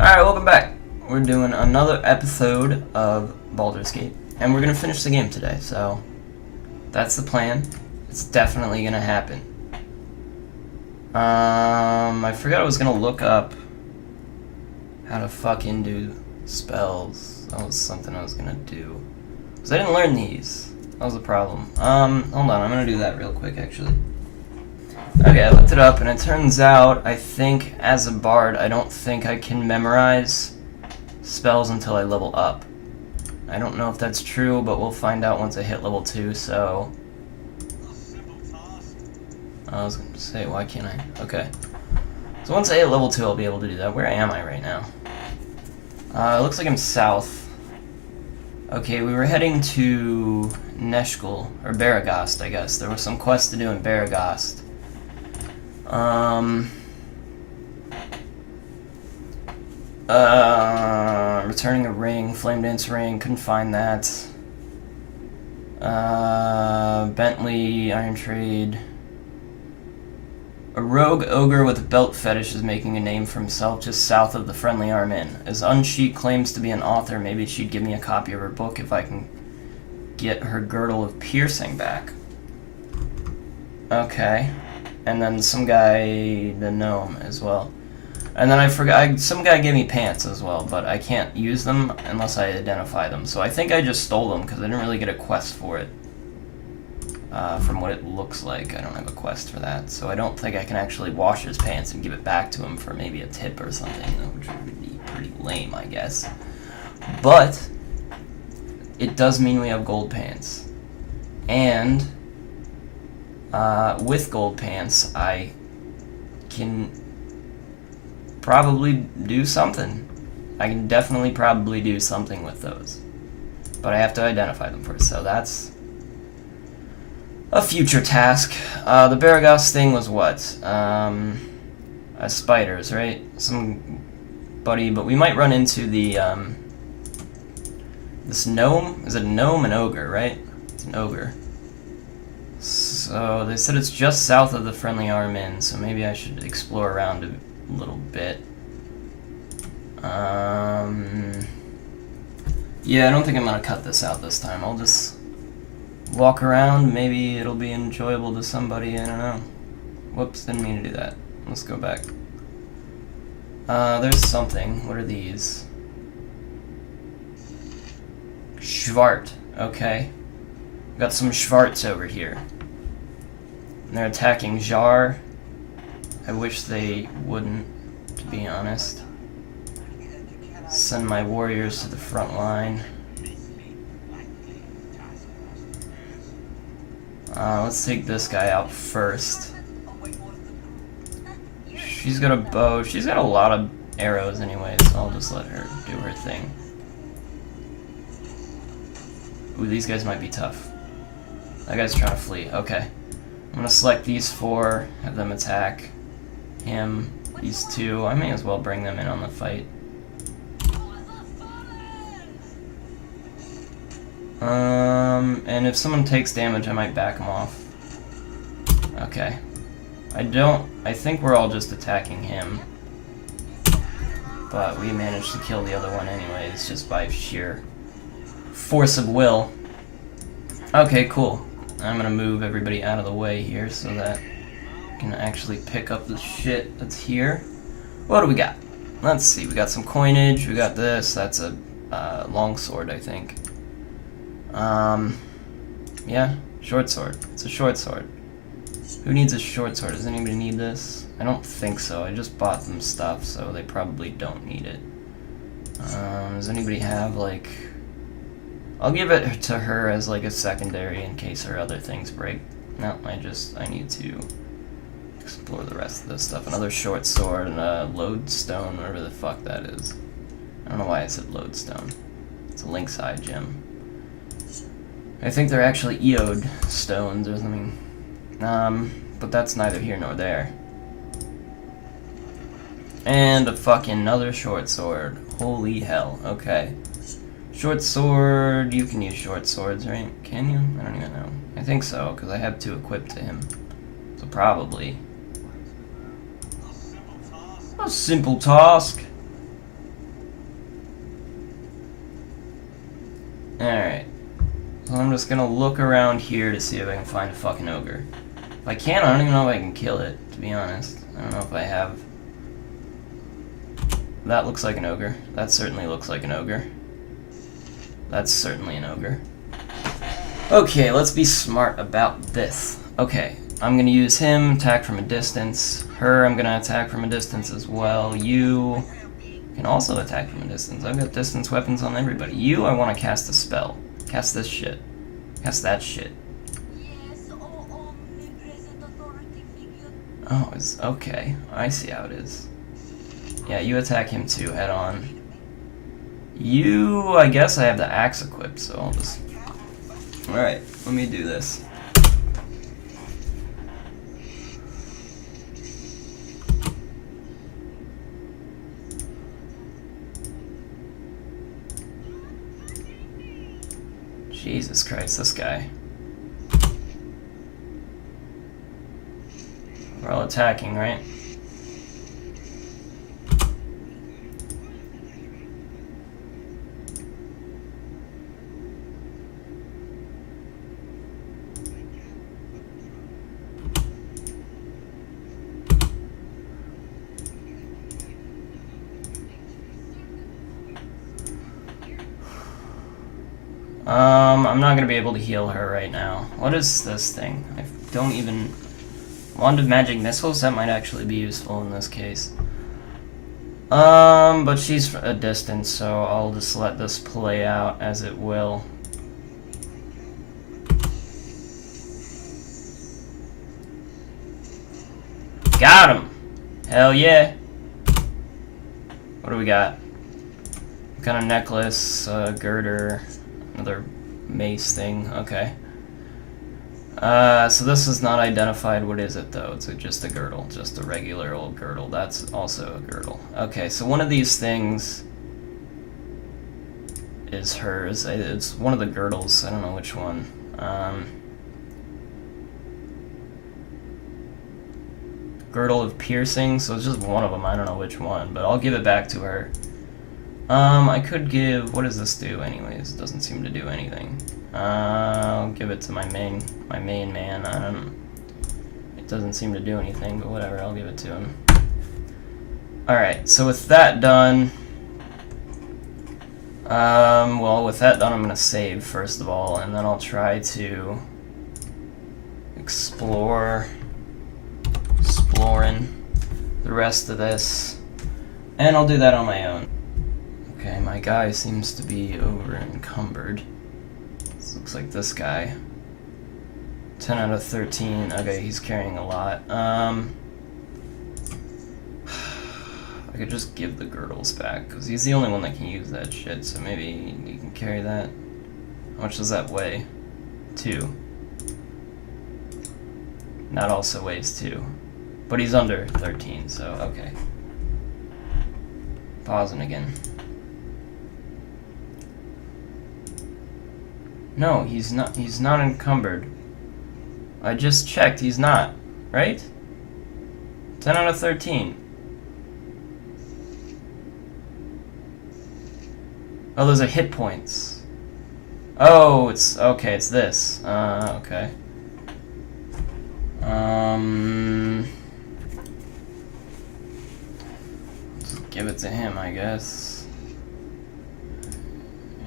Alright, welcome back. We're doing another episode of Baldur's Gate, and we're gonna finish the game today, so that's the plan. It's definitely gonna happen. I forgot I was gonna look up how to fucking do spells. That was something I was gonna do. Because I didn't learn these. That was the problem. Hold on, I'm gonna do that real quick, actually. Okay, I looked it up, and it turns out, I think, as a bard, I don't think I can memorize spells until I level up. I don't know if that's true, but we'll find out once I hit level 2, so... I was going to say, why can't I? Okay. So once I hit level 2, I'll be able to do that. Where am I right now? It looks like I'm south. Okay, we were heading to Neshkel, or Beregost, I guess. There was some quest to do in Beregost. Returning a ring, Flame Dance ring, couldn't find that. Bentley, Iron Trade. A rogue ogre with a belt fetish is making a name for himself just south of the Friendly Arm Inn. As Unsheet claims to be an author, maybe she'd give me a copy of her book if I can get her Girdle of Piercing back. Okay. And then some guy, the gnome, as well. And then I forgot, some guy gave me pants as well, but I can't use them unless I identify them. So I think I just stole them because I didn't really get a quest for it. From what it looks like, I don't have a quest for that. So I don't think I can actually wash his pants and give it back to him for maybe a tip or something, which would be pretty lame, I guess. But it does mean we have gold pants. And with gold pants, I can probably do something. I can definitely probably do something with those. But I have to identify them first, so that's a future task. The Beregost thing was what? Spiders, right? Somebody, but we might run into the, this gnome? Is it a gnome and ogre, right? It's an ogre. So, they said it's just south of the Friendly Arm Inn, so maybe I should explore around a little bit. Yeah, I don't think I'm gonna cut this out this time. I'll just walk around. Maybe it'll be enjoyable to somebody, I don't know. Whoops, didn't mean to do that. Let's go back. There's something. What are these? Schwart. Okay. Got some Schwarts over here. And they're attacking Jar. I wish they wouldn't, to be honest. Send my warriors to the front line. Let's take this guy out first. She's got a bow. She's got a lot of arrows anyways, so I'll just let her do her thing. Ooh, these guys might be tough. That guy's trying to flee. Okay. I'm gonna select these four, have them attack him. These two, I may as well bring them in on the fight. And if someone takes damage, I might back them off. Okay. I think we're all just attacking him. But we managed to kill the other one anyways, just by sheer force of will. Okay, cool. I'm gonna move everybody out of the way here so that I can actually pick up the shit that's here. What do we got? Let's see, we got some coinage, we got this, that's a longsword, I think. Yeah, short sword. It's a short sword. Who needs a short sword? Does anybody need this? I don't think so. I just bought them stuff, so they probably don't need it. Does anybody have, like... I'll give it to her as, like, a secondary in case her other things break. No, I need to explore the rest of this stuff. Another short sword and a lodestone, whatever the fuck that is. I don't know why I said lodestone. It's a Link's Eye gem. I think they're actually Eode stones or something. But that's neither here nor there. And a fucking another short sword. Holy hell. Okay. Short sword, you can use short swords, right? Can you? I don't even know. I think so, because I have two equipped to him. So probably. A simple task. Alright. So I'm just gonna look around here to see if I can find a fucking ogre. If I can, I don't even know if I can kill it, to be honest. I don't know if I have... That looks like an ogre. That certainly looks like an ogre. That's certainly an ogre. Okay, let's be smart about this. Okay, I'm gonna use him, attack from a distance. Her, I'm gonna attack from a distance as well. You can also attack from a distance. I've got distance weapons on everybody. You, I want to cast a spell. Cast this shit. Cast that shit. Oh, it's okay. I see how it is. Yeah, you attack him too, head on. You, I guess I have the axe equipped, so I'll just... Alright, let me do this. Jesus Christ, this guy. We're all attacking, right? I'm not gonna be able to heal her right now. What is this thing? I don't even... Wand of Magic Missiles? That might actually be useful in this case. But she's a distance, so I'll just let this play out as it will. Got him! Hell yeah! What do we got? Kind of necklace, girder, another mace thing, okay. So this is not identified. What is it though? It's just a girdle, just a regular old girdle. That's also a girdle. Okay, so one of these things is hers. It's one of the girdles. I don't know which one. Girdle of piercing, so it's just one of them. I don't know which one, but I'll give it back to her. I could give... What does this do anyways? It doesn't seem to do anything. I'll give it to my main man. It doesn't seem to do anything, but whatever, I'll give it to him. Alright, so with that done... well, with that done, I'm gonna save, first of all, and then I'll try to... exploring the rest of this. And I'll do that on my own. Okay, my guy seems to be over encumbered. This looks like this guy. 10 out of 13. Okay, he's carrying a lot. I could just give the girdles back, because he's the only one that can use that shit, so maybe he can carry that. How much does that weigh? 2. That also weighs 2. But he's under 13, so okay. Pausing again. No, he's not encumbered. I just checked, he's not, right? 10 out of 13. Oh, those are hit points. Oh, it's, okay, it's this. Okay. Just give it to him, I guess.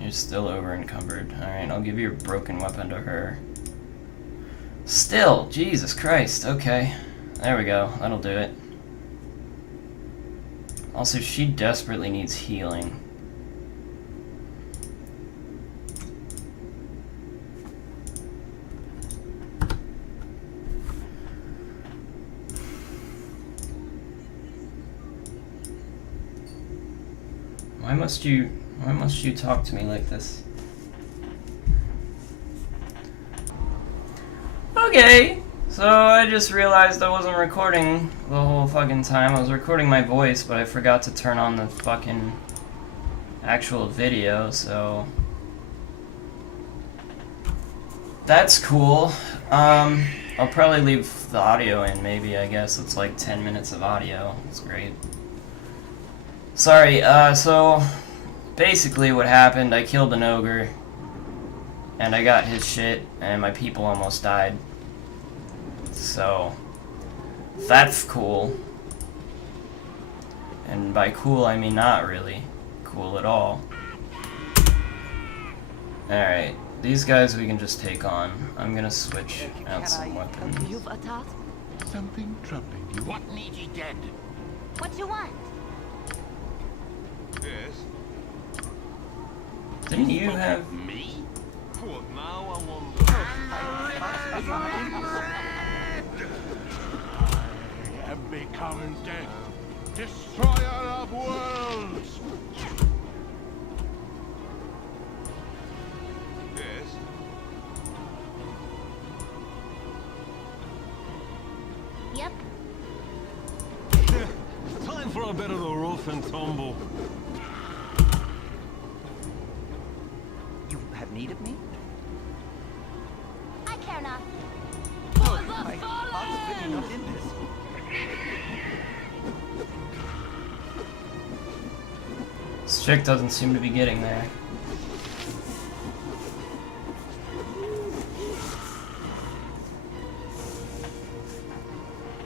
You're still over encumbered. Alright, I'll give your broken weapon to her. Still, Jesus Christ, okay. There we go, that'll do it. Also, she desperately needs healing. Why must you talk to me like this? Okay, so I just realized I wasn't recording the whole fucking time. I was recording my voice, but I forgot to turn on the fucking actual video, so... That's cool. I'll probably leave the audio in, maybe, I guess. It's like 10 minutes of audio. It's great. Sorry, so... Basically what happened, I killed an ogre. And I got his shit, and my people almost died. So, that's cool. And by cool, I mean not really cool at all. Alright, these guys we can just take on. I'm gonna switch out some weapons. You've a task? Something troubling you? What need ye dead? What you want? Yes. Didn't you have... Me? What now, I wonder? I have become death, destroyer of worlds. Yes. Yep. Time for a bit of the rough and tumble. You have need of me? I care not. My heart's really not in this. This chick doesn't seem to be getting there.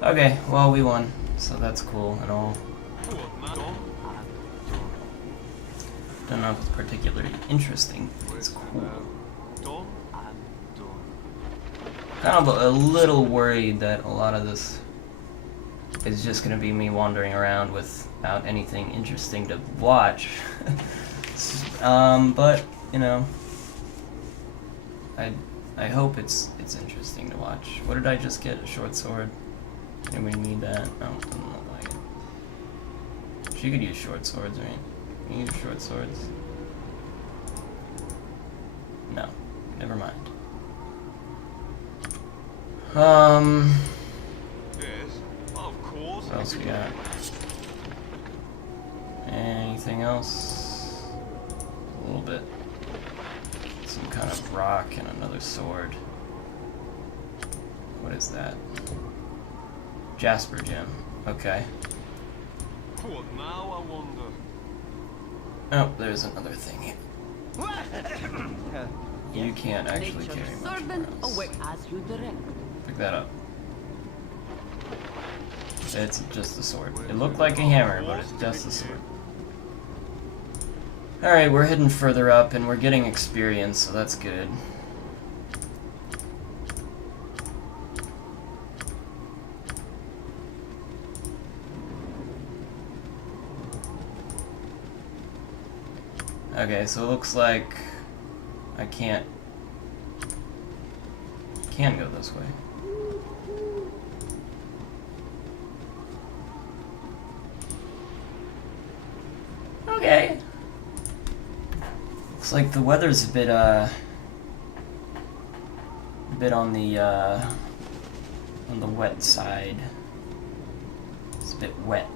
Okay, well we won, so that's cool and all. What now? Don't know if it's particularly interesting, but it's cool. Done. Kind of a little worried that a lot of this is just gonna be me wandering around without anything interesting to watch. But you know, I hope it's interesting to watch. What did I just get? A short sword? Anybody need that? No, doesn't look like it. She could use short swords, right? Can you use short swords? No, never mind. Yes. Of course. What else we got? Anything else? A little bit. Some kind of rock and another sword. What is that? Jasper gem. Okay. What now, I wonder? Oh, there's another thing here. You can't actually carry much more else. As you direct. Pick that up. It's just a sword. It looked like a hammer, but it's just a sword. Alright, we're heading further up, and we're getting experience, so that's good. Okay, so it looks like I can go this way. Okay. Looks like the weather's a bit on the wet side. It's a bit wet.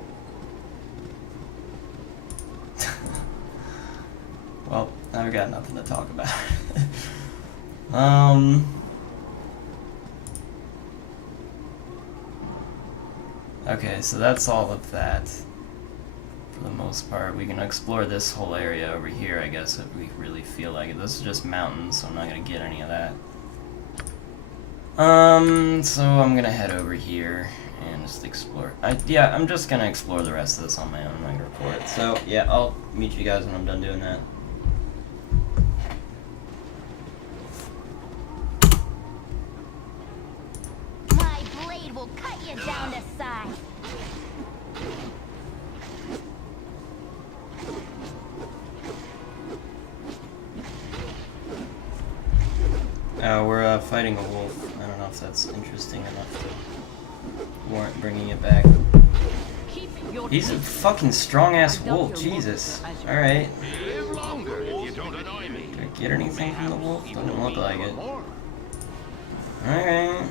Well, I've got nothing to talk about. Okay, so that's all of that. For the most part, we can explore this whole area over here, I guess, if we really feel like it. This is just mountains, so I'm not gonna get any of that. So I'm gonna head over here and just explore. Yeah, I'm just gonna explore the rest of this on my own. I'm not gonna record it. So yeah, I'll meet you guys when I'm done doing that. My blade will cut you down to size. We're fighting a wolf. I don't know if that's interesting enough to warrant bringing it back. He's a fucking strong-ass wolf, Jesus. Alright. Live longer if you don't annoy me. Did I get anything from the wolf? Doesn't look like it. Alright.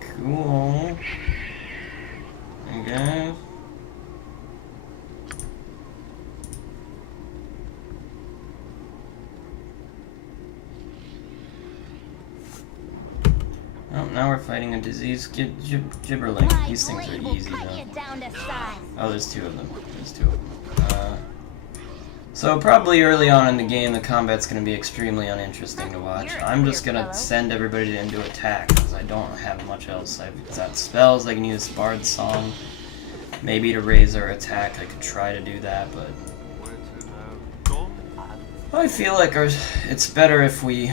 Cool. I guess. Oh, now we're fighting a diseased gibberling. My These things blade are will easy cut you though. down to size. Oh, there's two of them. There's two of them. So probably early on in the game, the combat's going to be extremely uninteresting to watch. I'm just going to send everybody into attack, because I don't have much else. I've got spells, I can use Bard's Song. Maybe to raise our attack, I could try to do that, but... Where to now? Done? I feel like it's better if we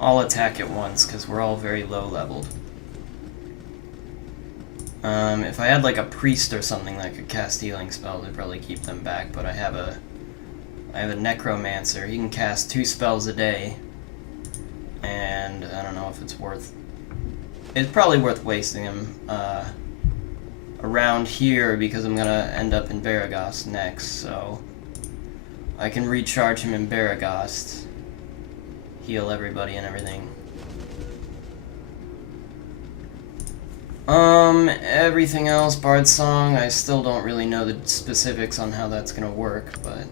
all attack at once, because we're all very low-leveled. If I had like a priest or something that could cast healing spells, I'd probably keep them back, but I have a necromancer. He can cast 2 spells a day, and I don't know if it's worth... It's probably worth wasting him around here, because I'm gonna end up in Beregost next, so I can recharge him in Beregost, heal everybody and everything. Everything else, Bard's Song, I still don't really know the specifics on how that's gonna work, but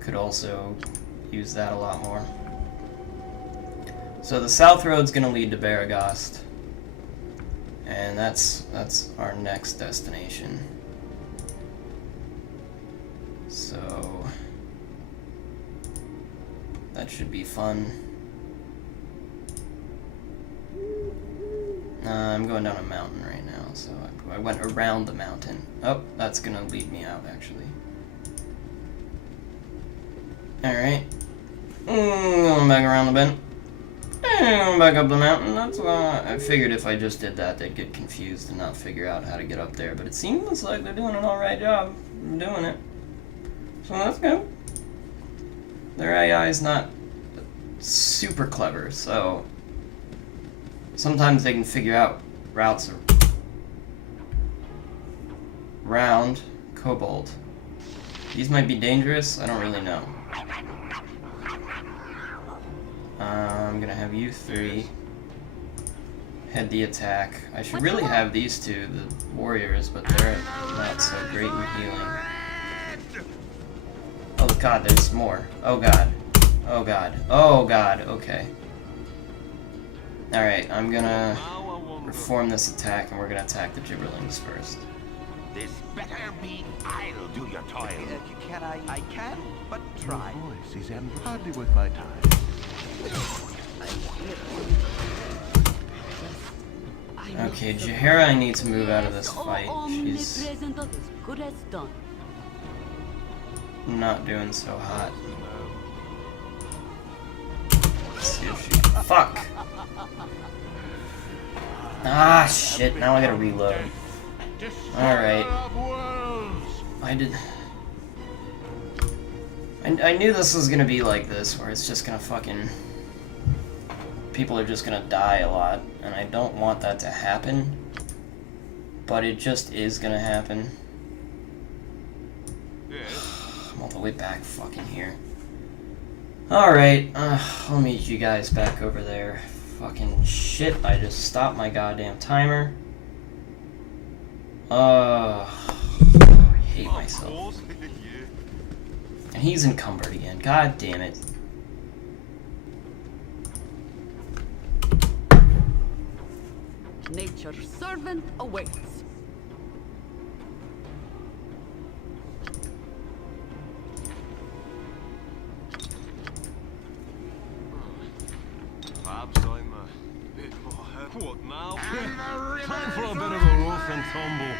could also use that a lot more. So the South Road's gonna lead to Beregost, and that's our next destination. So that should be fun. I'm going down a mountain right now, so I went around the mountain. Oh, that's gonna lead me out, actually. Alright. Going back around the bend. Going back up the mountain. That's why I figured if I just did that, they'd get confused and not figure out how to get up there. But it seems like they're doing an alright job doing it. So that's good. Their AI is not super clever, so... Sometimes they can figure out routes around Kobold. These might be dangerous, I don't really know. I'm gonna have you 3 head the attack. I should really have these 2, the warriors, but they're not so great in healing. Oh god, there's more. Oh god. Oh god. Oh god, okay. Alright, I'm gonna reform this attack, and we're gonna attack the Gibberlings first. This better be I'll do your toil. Can I can, but try. Your voice is hardly worth my time. Okay, Jahara, I need to move out of this fight. She's not doing so hot. Let's see if she... Fuck! Ah, shit, now I gotta reload. Alright. I knew this was gonna be like this, where it's just gonna fucking... People are just gonna die a lot, and I don't want that to happen. But it just is gonna happen. I'm all the way back fucking here. Alright, I'll meet you guys back over there. Fucking shit, I just stopped my goddamn timer. I hate myself. And he's encumbered again, god damn it. Nature's servant awaits. Perhaps I'm a bit more what now? Time for a bit of a rough and tumble.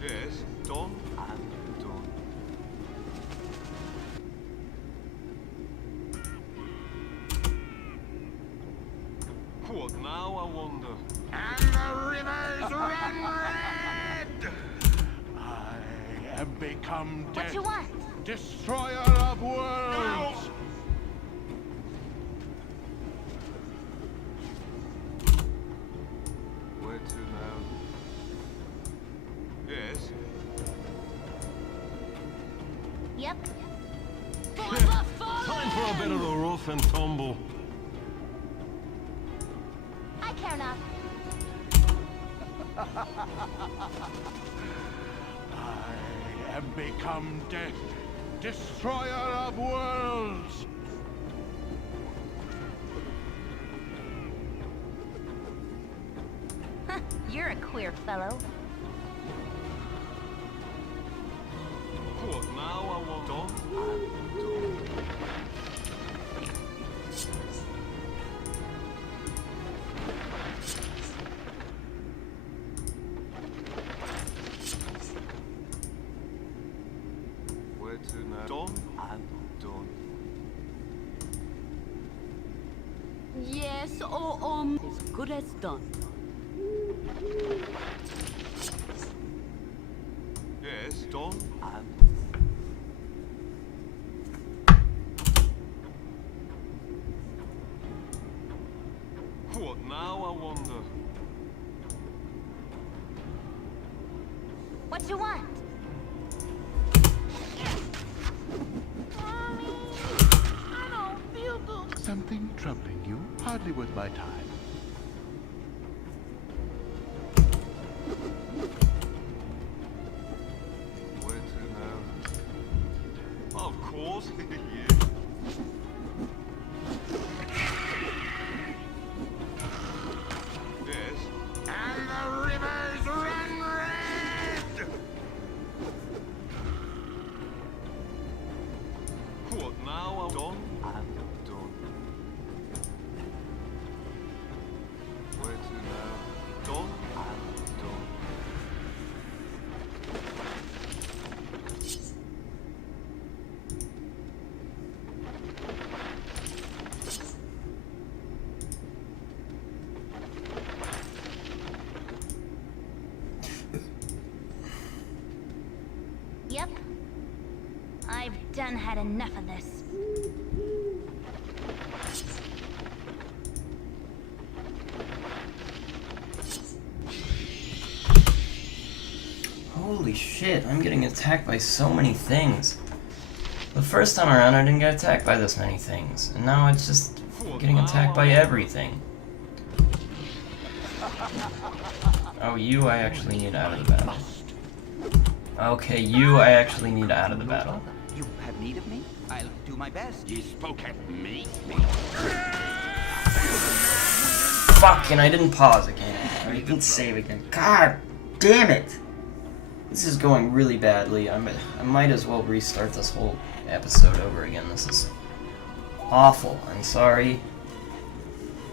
Yes, done and done. What now, I wonder? And the rivers run red! I have become What death, you want? destroyer of worlds. Where to now? Yes. Yep. Time for a bit of a rough and tumble. I care not. I have become death, destroyer of worlds. You're a queer fellow. What now I want done? Where to now? Done and done. Yes, as good as done. Yes, done and what now I wonder? What you want? Something troubling you? Hardly worth my time. Where to now? Of course, yeah. Yes. And the rivers run red! What now? Done and done. Where to now? Done and done. Yep. I've done had enough of this. Holy shit, I'm getting attacked by so many things. The first time around I didn't get attacked by this many things, and now it's just getting attacked by everything. Oh, you I actually need out of the battle. Okay, you I actually need out of the battle. You have need of me? I'll do my best. You spoke at me? Fuck, and I didn't pause again. I didn't save again. God damn it! This is going really badly. I might as well restart this whole episode over again. This is awful. I'm sorry.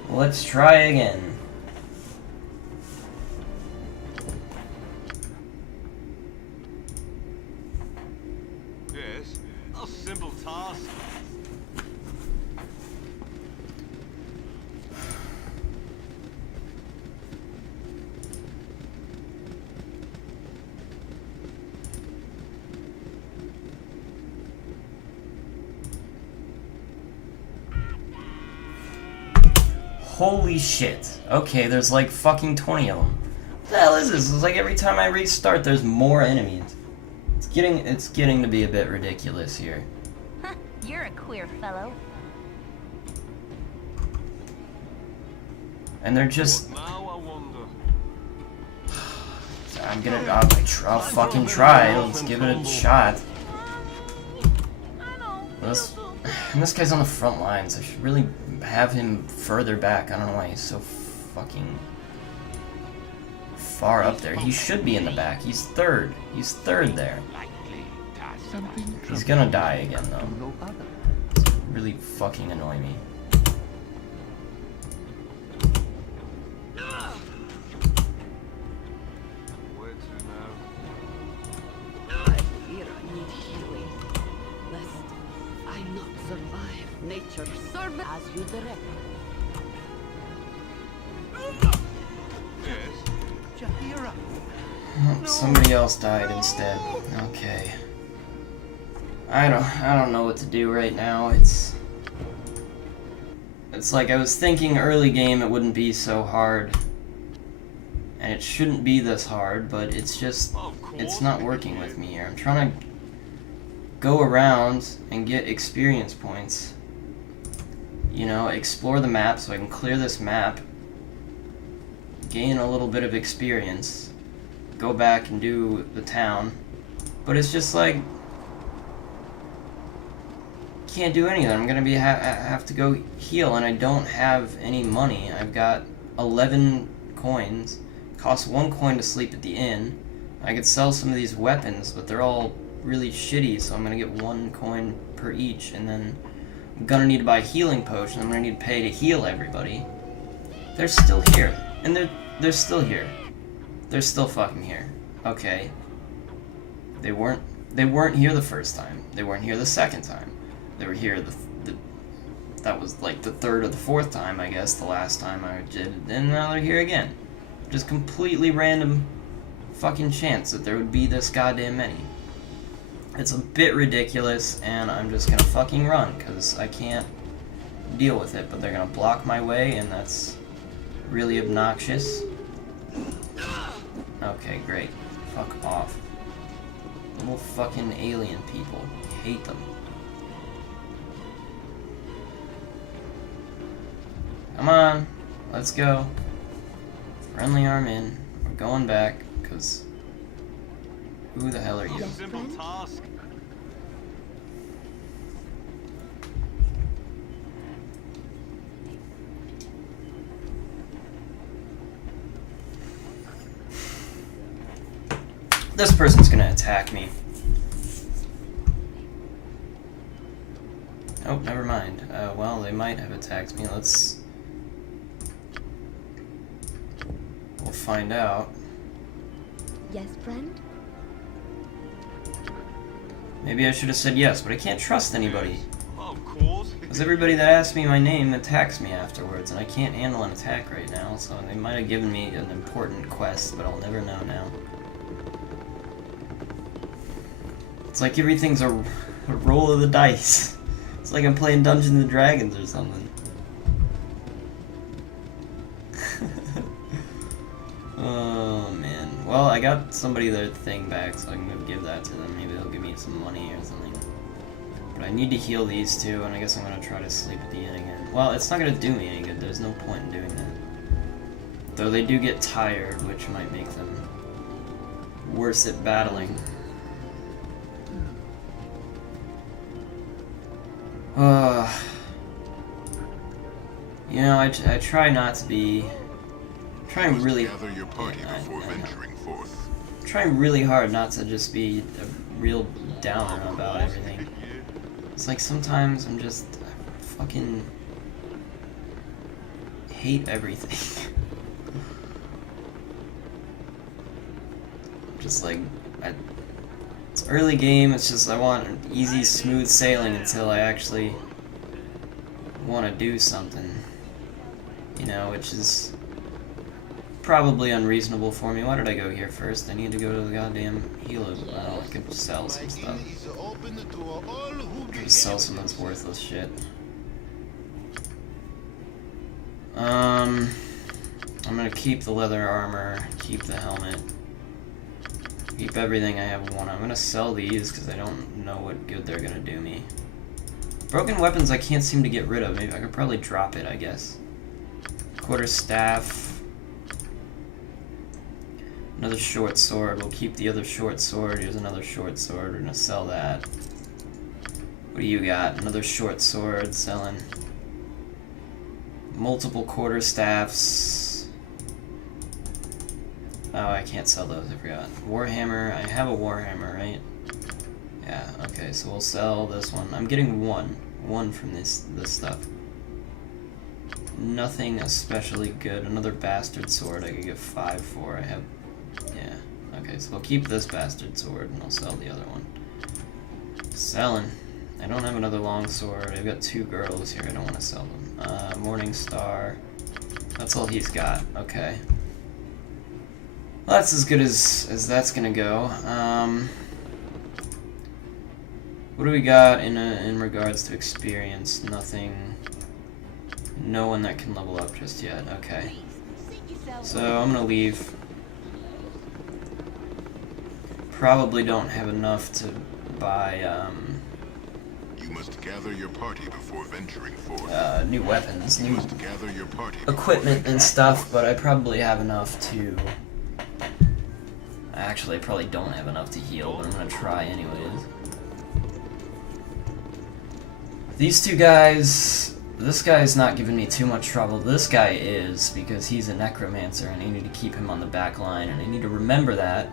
Let's try again. Yes. A simple task. Holy shit. Okay, there's like fucking 20 of them. What the hell is this? It's like every time I restart, there's more enemies. It's getting to be a bit ridiculous here. You're a queer fellow. And they're just... What now I wonder? I'll fucking try. Let's give it a shot. And this guy's on the front lines. I should really have him further back. I don't know why he's so fucking far up there. He should be in the back. He's third. He's third there. He's gonna die again, though. It's really fucking annoy me. Where to now? I fear I need healing. Lest I not survive. Nature serve as you direct. Yes. Jahira, Oh, somebody else died instead. Okay. I don't know what to do right now. It's like I was thinking early game it wouldn't be so hard. And it shouldn't be this hard, but it's just, it's not working with me here. I'm trying to go around and get experience points. You know, explore the map so I can clear this map, gain a little bit of experience, go back and do the town. But it's just like, can't do anything. I'm gonna have to go heal, and I don't have any money. I've got 11 coins. Costs 1 coin to sleep at the inn. I could sell some of these weapons, but they're all really shitty, so I'm gonna get 1 coin per each, and then I'm gonna need to buy a healing potion. I'm gonna need to pay to heal everybody. They're still here, and they're still here. They're still fucking here. Okay. They weren't here the first time. They weren't here the second time. They were here that was like the third or the fourth time, I guess, the last time I did, and now they're here again. Just completely random fucking chance that there would be this goddamn many. It's a bit ridiculous, and I'm just gonna fucking run, because I can't deal with it, but they're gonna block my way, and that's really obnoxious. Okay, great. Fuck off. Little fucking alien people. I hate them. Come on, let's go. Friendly arm in. We're going back, because who the hell are you? Simple task. This person's gonna attack me. Oh, never mind. Well, they might have attacked me. We'll find out. Yes, friend? Maybe I should have said yes, but I can't trust anybody. Of course. Because everybody that asks me my name attacks me afterwards, and I can't handle an attack right now, so they might have given me an important quest, but I'll never know now. It's like everything's a roll of the dice. It's like I'm playing Dungeons and Dragons or something. Oh man. Well, I got somebody their thing back, so I can go give that to them. Maybe they'll give me some money or something. But I need to heal these two, and I guess I'm gonna try to sleep at the inn again. Well, it's not gonna do me any good. There's no point in doing that. Though they do get tired, which might make them worse at battling. You know, I try not to be... trying really... Gather your party before venturing forth. Trying really hard not to just be a real downer about everything. It's like sometimes I'm just... I fucking... hate everything. Just like... it's early game, it's just I want easy, smooth sailing until I actually want to do something. You know, which is probably unreasonable for me. Why did I go here first? I need to go to the goddamn healer. Well, I could sell some stuff. Just sell some of this worthless shit. I'm gonna keep the leather armor, keep the helmet. Keep everything I have one. I'm gonna sell these because I don't know what good they're gonna do me. Broken weapons I can't seem to get rid of. Maybe I could probably drop it, I guess. Quarterstaff. Another short sword. We'll keep the other short sword. Here's another short sword. We're gonna sell that. What do you got? Another short sword. Selling. Multiple quarterstaffs. Oh, I can't sell those, I forgot. Warhammer, I have a Warhammer, right? Yeah, okay, so we'll sell this one. I'm getting one from this stuff. Nothing especially good. Another bastard sword I could get 5 for. I have, yeah. Okay, so we'll keep this bastard sword and I'll sell the other one. Selling. I don't have another long sword. I've got 2 girls here. I don't want to sell them. Morning Star. That's all he's got. Okay. Well, that's as good as that's gonna go. What do we got in regards to experience? Nothing. No one that can level up just yet. Okay. So I'm gonna leave. Probably don't have enough to buy You must gather your party before venturing forth. new weapons, You new must gather your party before equipment and venturing stuff, but I probably have enough to... Actually, I probably don't have enough to heal, but I'm gonna try anyways. These two guys... This guy's not giving me too much trouble. This guy is, because he's a necromancer, and I need to keep him on the back line, and I need to remember that.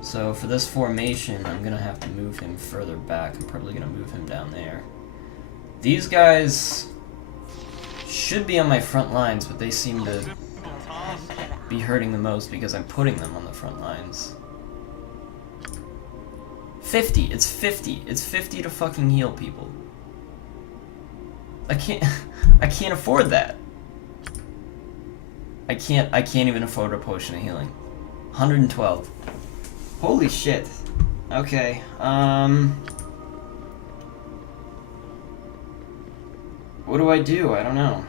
So for this formation, I'm gonna have to move him further back. I'm probably gonna move him down there. These guys should be on my front lines, but they seem to be hurting the most because I'm putting them on the front lines. 50! It's 50! It's 50 to fucking heal people. I can't afford that. I can't even afford a potion of healing. 112. Holy shit. Okay, what do I do? I don't know.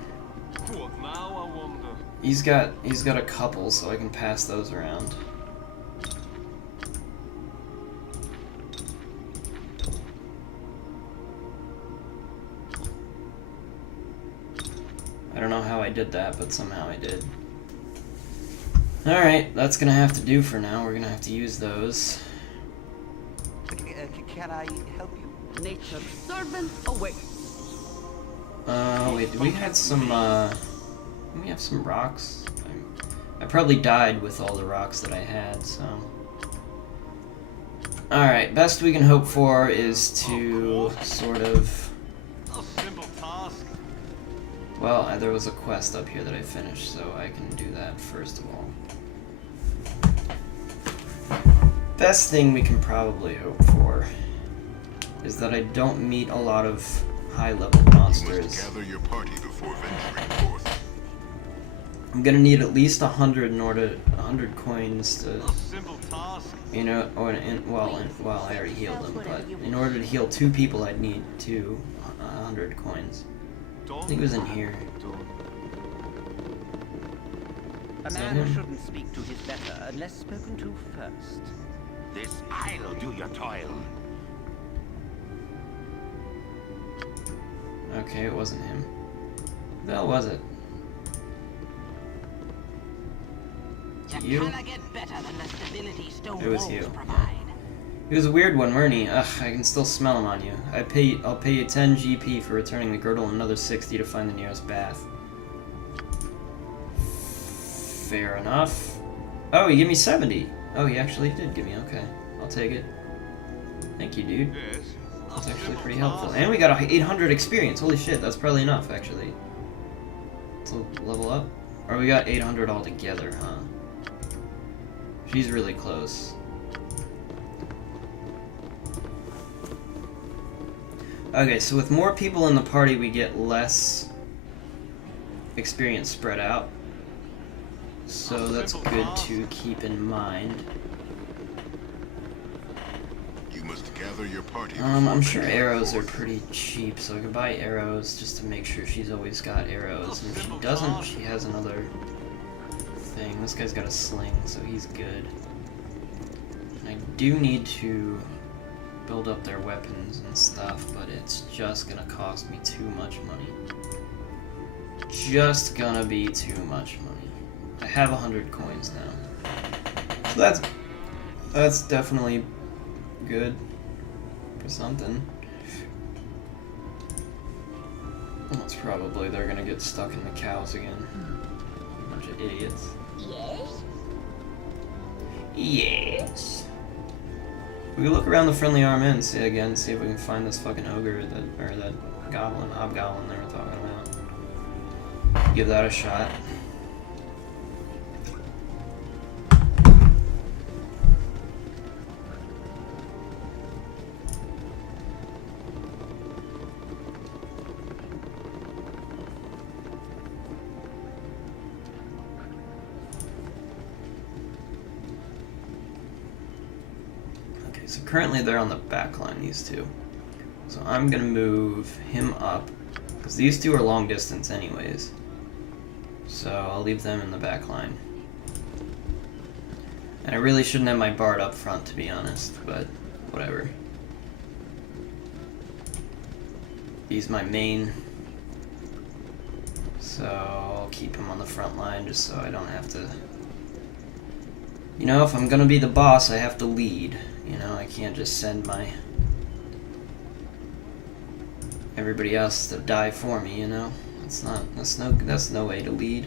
What now, I wonder? He's got a couple, so I can pass those around. I don't know how I did that, but somehow I did. Alright, that's gonna have to do for now. We're gonna have to use those. Can I help you? Nature's servant awaits. Wait, do we have some, do we have some rocks? I probably died with all the rocks that I had, so... Alright, best we can hope for is to sort of... A simple task. Well, there was a quest up here that I finished, so I can do that first of all. Best thing we can probably hope for is that I don't meet a lot of high-level You monsters. must gather your party before venturing forth. I'm gonna need at least 100 in order 100 coins to, A simple task. you know, well, I already healed them, but in order to heal 2 people, I'd need 100 coins. I think it was in here. A Is that man him? shouldn't speak to his better unless spoken to first. This I'll do your toil. Okay, it wasn't him. Who the hell was it? You? Get better than the stability stone It was walls you. provide. He was a weird one, weren't he? Ugh, I can still smell him on you. I'll pay you 10 GP for returning the girdle and another 60 to find the nearest bath. Fair enough. Oh, he gave me 70. Oh, he actually did give me, okay. I'll take it. Thank you, dude. Yes. That's actually pretty helpful. And we got a 800 experience. Holy shit, that's probably enough, actually. To level up? Or we got 800 altogether, huh? She's really close. Okay, so with more people in the party, we get less experience spread out. So that's good to keep in mind. You must gather your party before I'm sure venturing arrows are forth. pretty cheap, so I could buy arrows just to make sure she's always got arrows. And if she doesn't, she has another thing. This guy's got a sling, so he's good. And I do need to build up their weapons and stuff, but it's just gonna cost me too much money. Just gonna be too much money. I have 100 coins now. So that's definitely good for something. That's probably they're gonna get stuck in the cows again. Bunch of idiots. Yes? Yes. We can look around the friendly army and see if we can find this fucking ogre that hobgoblin they were talking about. Give that a shot. Okay, so currently they're on the back line, these two. So I'm gonna move him up, because these two are long distance anyways. So I'll leave them in the back line. And I really shouldn't have my Bard up front, to be honest, but whatever. He's my main. So I'll keep him on the front line just so I don't have to... You know, if I'm gonna be the boss, I have to lead. You know, I can't just send my... everybody else to die for me, you know? That's no way to lead.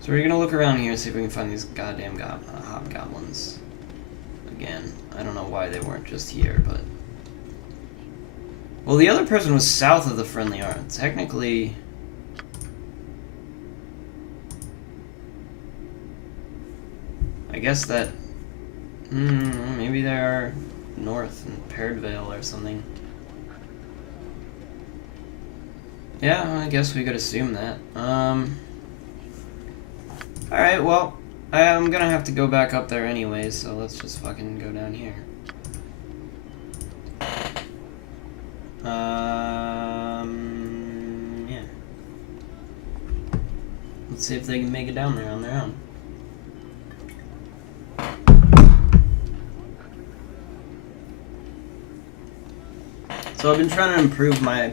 So we're gonna look around here and see if we can find these goddamn hobgoblins. Again, I don't know why they weren't just here, but... Well, the other person was south of the friendly arm. Technically... I guess that... maybe they're north in Pairdvale or something. Yeah, I guess we could assume that. Alright, well, I'm gonna have to go back up there anyways, so let's just fucking go down here. Yeah. Let's see if they can make it down there on their own. So I've been trying to improve my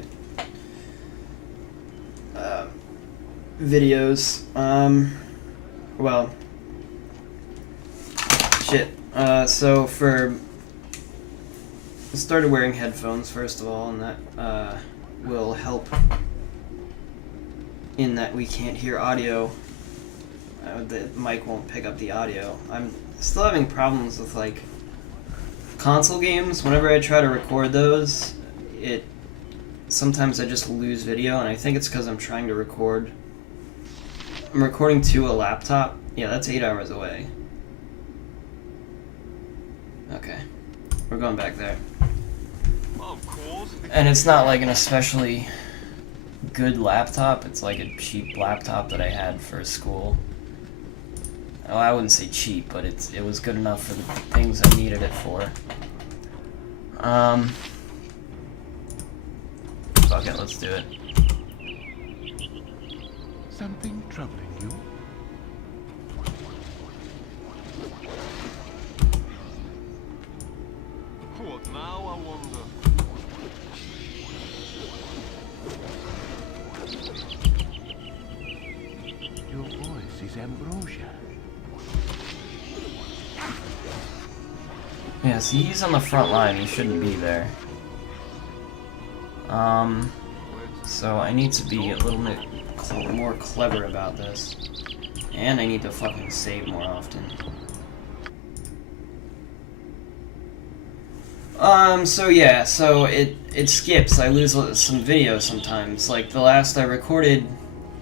videos. Well, shit. So I started wearing headphones first of all, and that will help in that we can't hear audio. The mic won't pick up the audio. I'm still having problems with like console games. Whenever I try to record those, sometimes I just lose video, and I think it's because I'm trying to record. I'm recording to a laptop. Yeah, that's 8 hours away. Okay. We're going back there. Of course. And it's not like an especially good laptop. It's like a cheap laptop that I had for school. Oh, I wouldn't say cheap, but it was good enough for the things I needed it for. Fuck it, let's do it. Something troubling you? What now, I wonder? Your voice is ambrosia. Yeah, see, he's on the front line. He shouldn't be there. So I need to be a little bit more clever about this. And I need to fucking save more often. So yeah, so it skips. I lose some videos sometimes. Like the last I recorded,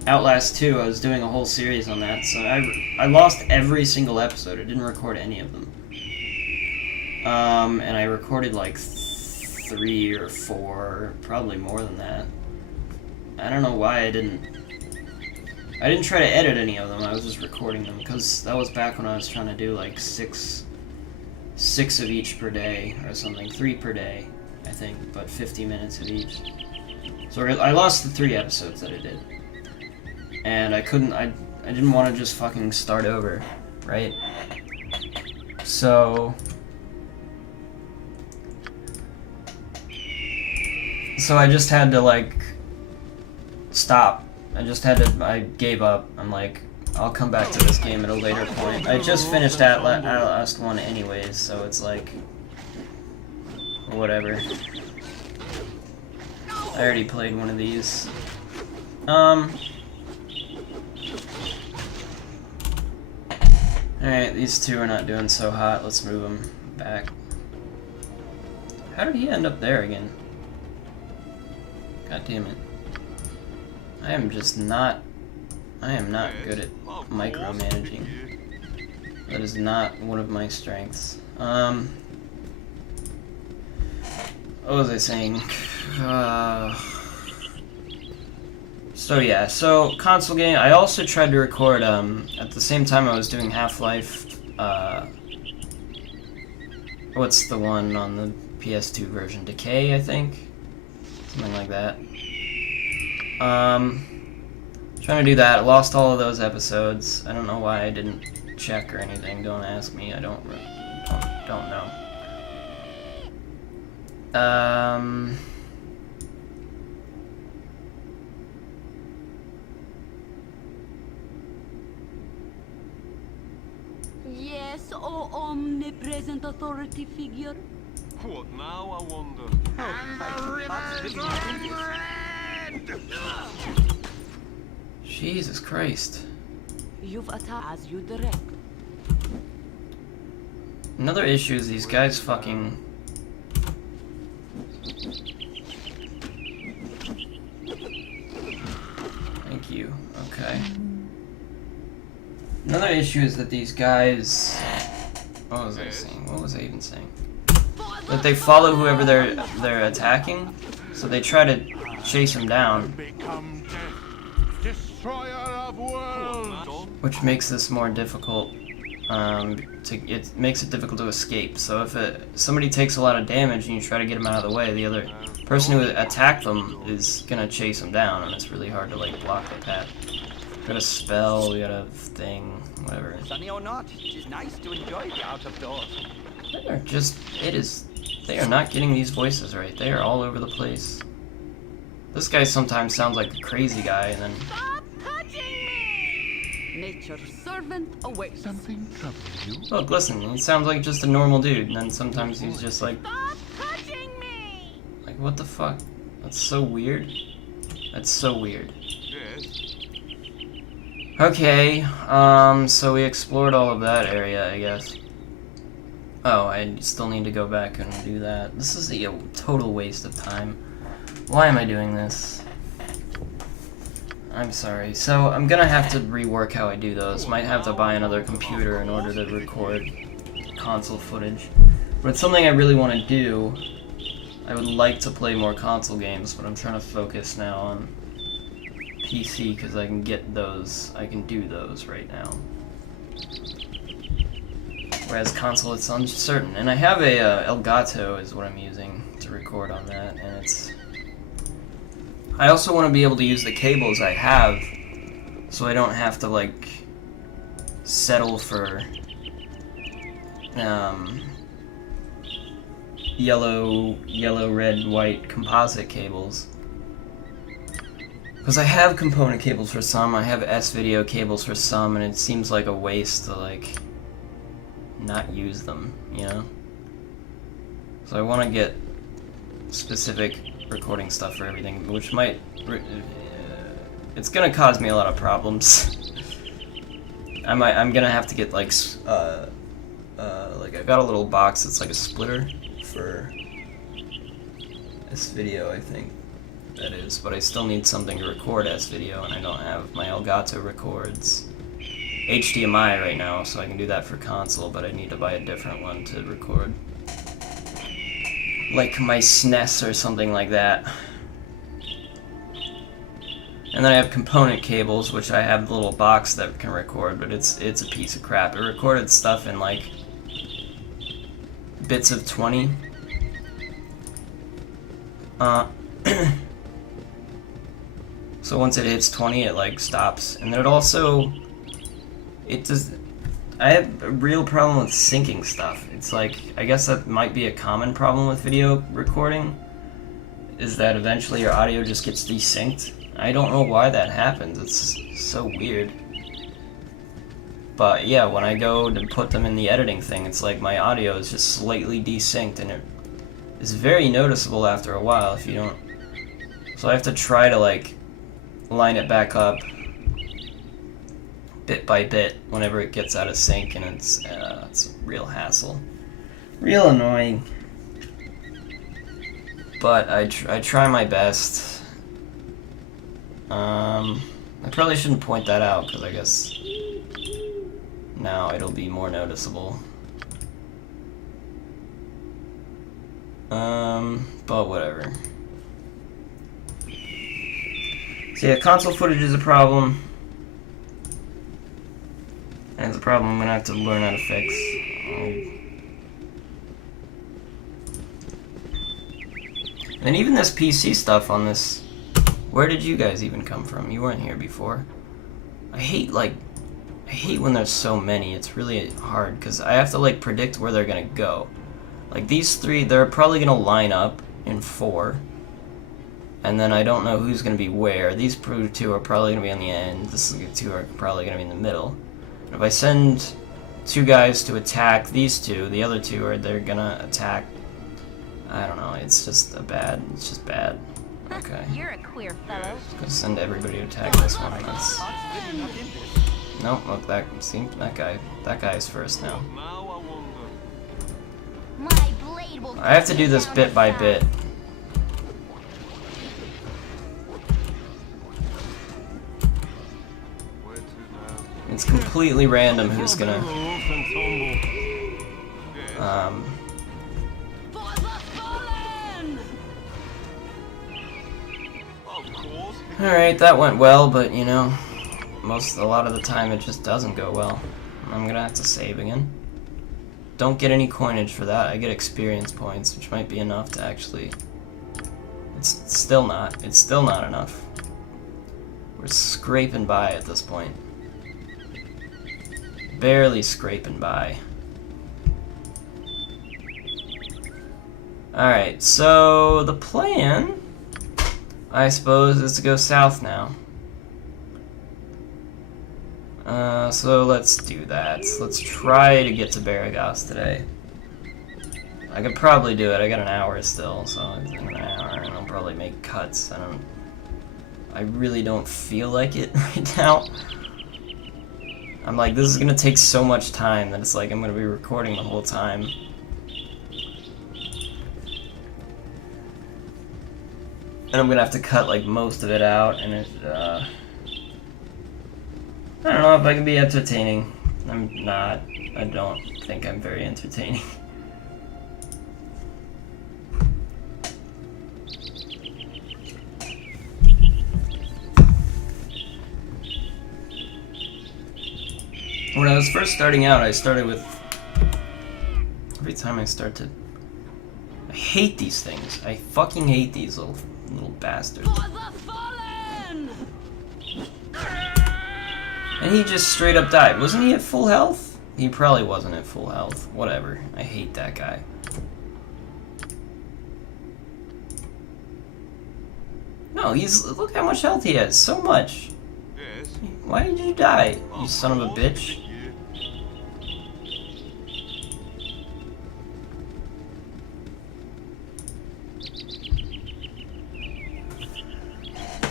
Outlast 2, I was doing a whole series on that, so I lost every single episode. I didn't record any of them. And I recorded like 3 or 4, probably more than that. I don't know why I didn't try to edit any of them. I was just recording them, because that was back when I was trying to do like 6 of each per day or something. 3 per day, I think, but 50 minutes of each. So I lost the 3 episodes that I did. And I didn't want to just fucking start over, right? So I just had to like stop. I gave up. I'm like, I'll come back to this game at a later point. I just finished Outlast 1 anyways, so it's like, whatever. I already played one of these. Alright, these two are not doing so hot. Let's move them back. How did he end up there again? God damn it. I am not good at micromanaging. That is not one of my strengths. What was I saying? So yeah, so console game. I also tried to record at the same time I was doing Half-Life what's the one on the PS2 version? Decay, I think? Something like that. Trying to do that. Lost all of those episodes. I don't know why I didn't check or anything. Don't ask me. I don't know. Yes, oh omnipresent authority figure. What now, I wonder? Jesus Christ. You've attacked as you direct. Another issue is these guys fucking... Thank you. Okay. Another issue is that these guys... What was I saying? What was I even saying? That they follow whoever they're attacking, so they try to chase him down, which makes this more difficult. It makes it difficult to escape. So if somebody takes a lot of damage and you try to get him out of the way, the other person who attacked them is gonna chase him down, and it's really hard to like block the path. We got a spell, we got a thing, whatever. Sunny or not, it is nice to enjoy the out of doors. They are not getting these voices right. They are all over the place. This guy sometimes sounds like a crazy guy, and then... Stop touching me! Nature's servant awaits. Something trouble you? Look, listen, he sounds like just a normal dude, and then sometimes he's just like... Stop touching me! Like, what the fuck? That's so weird. That's so weird. Yes. Okay, so we explored all of that area, I guess. Oh, I still need to go back and do that. This is a total waste of time. Why am I doing this? I'm sorry. So, I'm gonna have to rework how I do those. Might have to buy another computer in order to record console footage. But it's something I really want to do. I would like to play more console games, but I'm trying to focus now on PC because I can get those. I can do those right now. Whereas console, it's uncertain. And I have a Elgato is what I'm using to record on that, and it's... I also want to be able to use the cables I have, so I don't have to, like, settle for, yellow, red, white composite cables. Because I have component cables for some, I have S-video cables for some, and it seems like a waste to, like... not use them, you know? So I want to get specific recording stuff for everything, which might... it's gonna cause me a lot of problems. I'm gonna have to get, like, I got a little box that's like a splitter for this video, I think that is, but I still need something to record S-video, and I don't have my Elgato records HDMI right now, so I can do that for console, but I need to buy a different one to record. Like my SNES or something like that. And then I have component cables, which I have a little box that can record, but it's a piece of crap. It recorded stuff in like bits of 20. So once it hits 20, it like stops, and then it also... I have a real problem with syncing stuff. It's like, I guess that might be a common problem with video recording, is that eventually your audio just gets desynced. I don't know why that happens. It's so weird. But yeah, when I go to put them in the editing thing, it's like my audio is just slightly desynced, and it is very noticeable after a while if you don't... So I have to try to like line it back up bit by bit whenever it gets out of sync, and it's a real hassle. Real annoying. But I try my best. I probably shouldn't point that out, because I guess now it'll be more noticeable. But whatever. So yeah, console footage is a problem. And it's a problem I'm gonna have to learn how to fix. And even this PC stuff on this, where did you guys even come from? You weren't here before. I hate when there's so many. It's really hard because I have to like predict where they're gonna go. Like these three, they're probably gonna line up in 4. And then I don't know who's gonna be where. These two are probably gonna be on the end. This two are probably gonna be in the middle. And if I send 2 guys to attack these 2, the other 2 they're gonna attack. I don't know. It's just It's just bad. Okay. You're a queer fellow. Let's send everybody to attack this one. Let's... Nope. Look, that guy. That guy is first now. Now I wonder. My blade will I have to cut do you this down bit to by size. bit. Where to now? It's completely random who's For a bit of a gonna. rough and tumble. For the fallen! Of course. Alright, that went well, but you know, a lot of the time it just doesn't go well. I'm gonna have to save again. Don't get any coinage for that. I get experience points, which might be enough to actually... It's still not enough. We're scraping by at this point. Barely scraping by. Alright, so the plan, I suppose, is to go south now. So let's do that. Let's try to get to Beregost today. I could probably do it. I got an hour still, so in an hour, and I'll probably make cuts. I really don't feel like it right now. I'm like, this is gonna take so much time that it's like I'm gonna be recording the whole time. And I'm gonna have to cut like most of it out, and I don't know if I can be entertaining. I'm not. I don't think I'm very entertaining. When I was first starting out, I started with... Every time I start to... I hate these things. I fucking hate these little bastards. For the fallen! And he just straight up died. Wasn't he at full health? He probably wasn't at full health. Whatever. I hate that guy. No, look how much health he has. So much. Yes. Why did you die, you son of a bitch?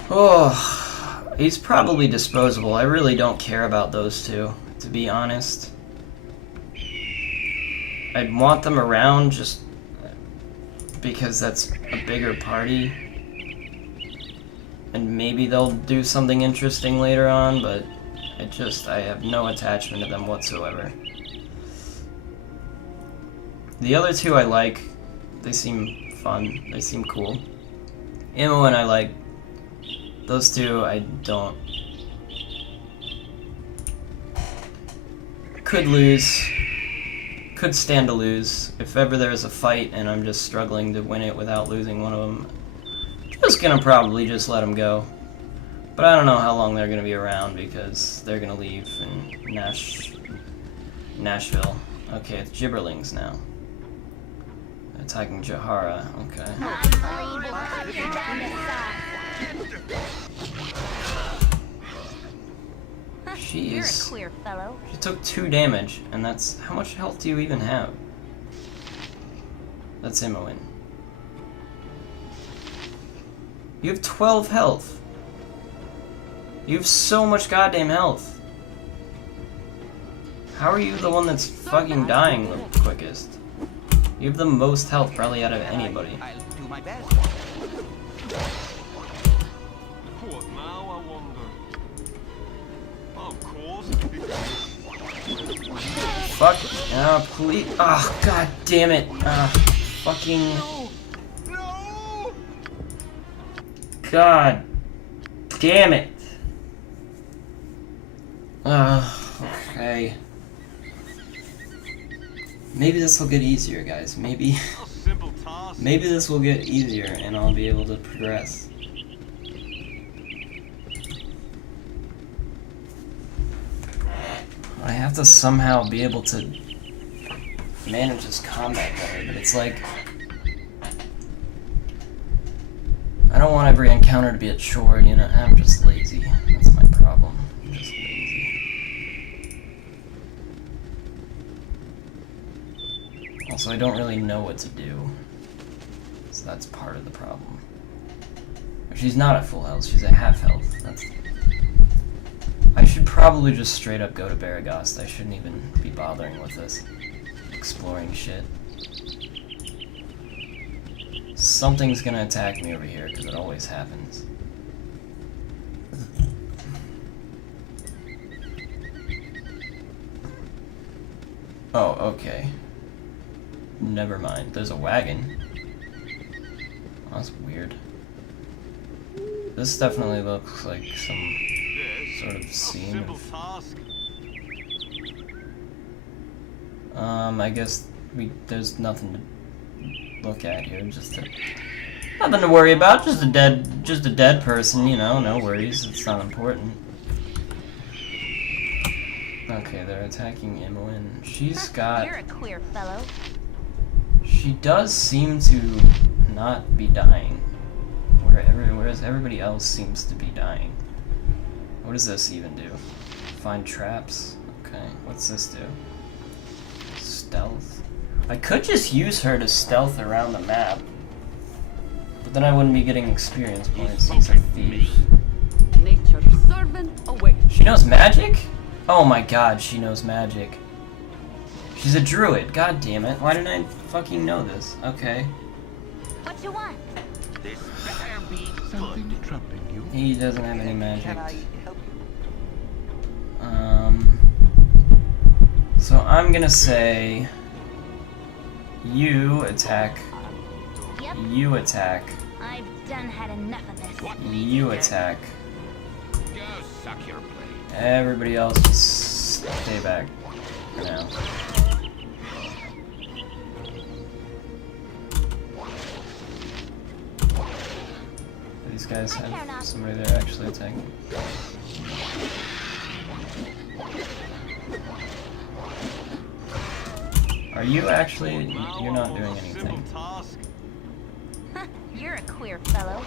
Oh, he's probably disposable. I really don't care about those two, to be honest. I'd want them around just because that's a bigger party. And maybe they'll do something interesting later on, but I have no attachment to them whatsoever. The other two I like. They seem fun. They seem cool. Imo and I like. Those two I don't. Could lose. Could stand to lose. If ever there's a fight and I'm just struggling to win it without losing one of them, just gonna probably just let them go. But I don't know how long they're gonna be around because they're gonna leave in Nashville. Okay, it's Gibberlings now. Attacking Jahara. Okay. My blade will cut you down to size. She You're a is. queer fellow. She took 2 damage, and that's how much health do you even have? That's Imoen. You have 12 health. You have so much goddamn health. How are you the one that's fucking dying the quickest? You have the most health probably out of anybody. I'll do my best. What now, I wonder? Of course. Fuck. Ah, please. Ah, god damn it. Ah, fucking. No! God damn it. Ugh. Okay. Maybe this will get easier, guys. Maybe A simple task. maybe this will get easier and I'll be able to progress. I have to somehow be able to manage this combat better, but it's like I don't want every encounter to be a chore, you know. I'm just lazy. That's my problem. I'm just lazy. Also, I don't really know what to do. So that's part of the problem. She's not at full health, she's at half health. I should probably just straight up go to Beregost. I shouldn't even be bothering with this. Exploring shit. Something's gonna attack me over here, because it always happens. Oh, okay. Never mind. There's a wagon. Oh, that's weird. This definitely looks like some sort of scene of... I guess there's nothing to look at here, nothing to worry about, just a dead person, you know, no worries, it's not important. Okay, they're attacking Imoen. She's got... You're a queer fellow. She does seem to not be dying, whereas everybody else seems to be dying. What does this even do? Find traps? Okay, what's this do? Stealth? I could just use her to stealth around the map, but then I wouldn't be getting experience points since I'm a thief. Nature's servant awaits. She knows magic? Oh my god, she knows magic. She's a druid, god damn it. Why didn't I fucking know this? Okay. What you want? This better be Something good. troubling you? He doesn't have any magic. Can I help you? So I'm gonna say you attack, Yep. you attack, I've done had enough of this. What you attack. Go suck your blade. Everybody else just stay back for now. These guys have somebody they're actually attacking. Are you actually... You're not doing anything. You're a queer fellow.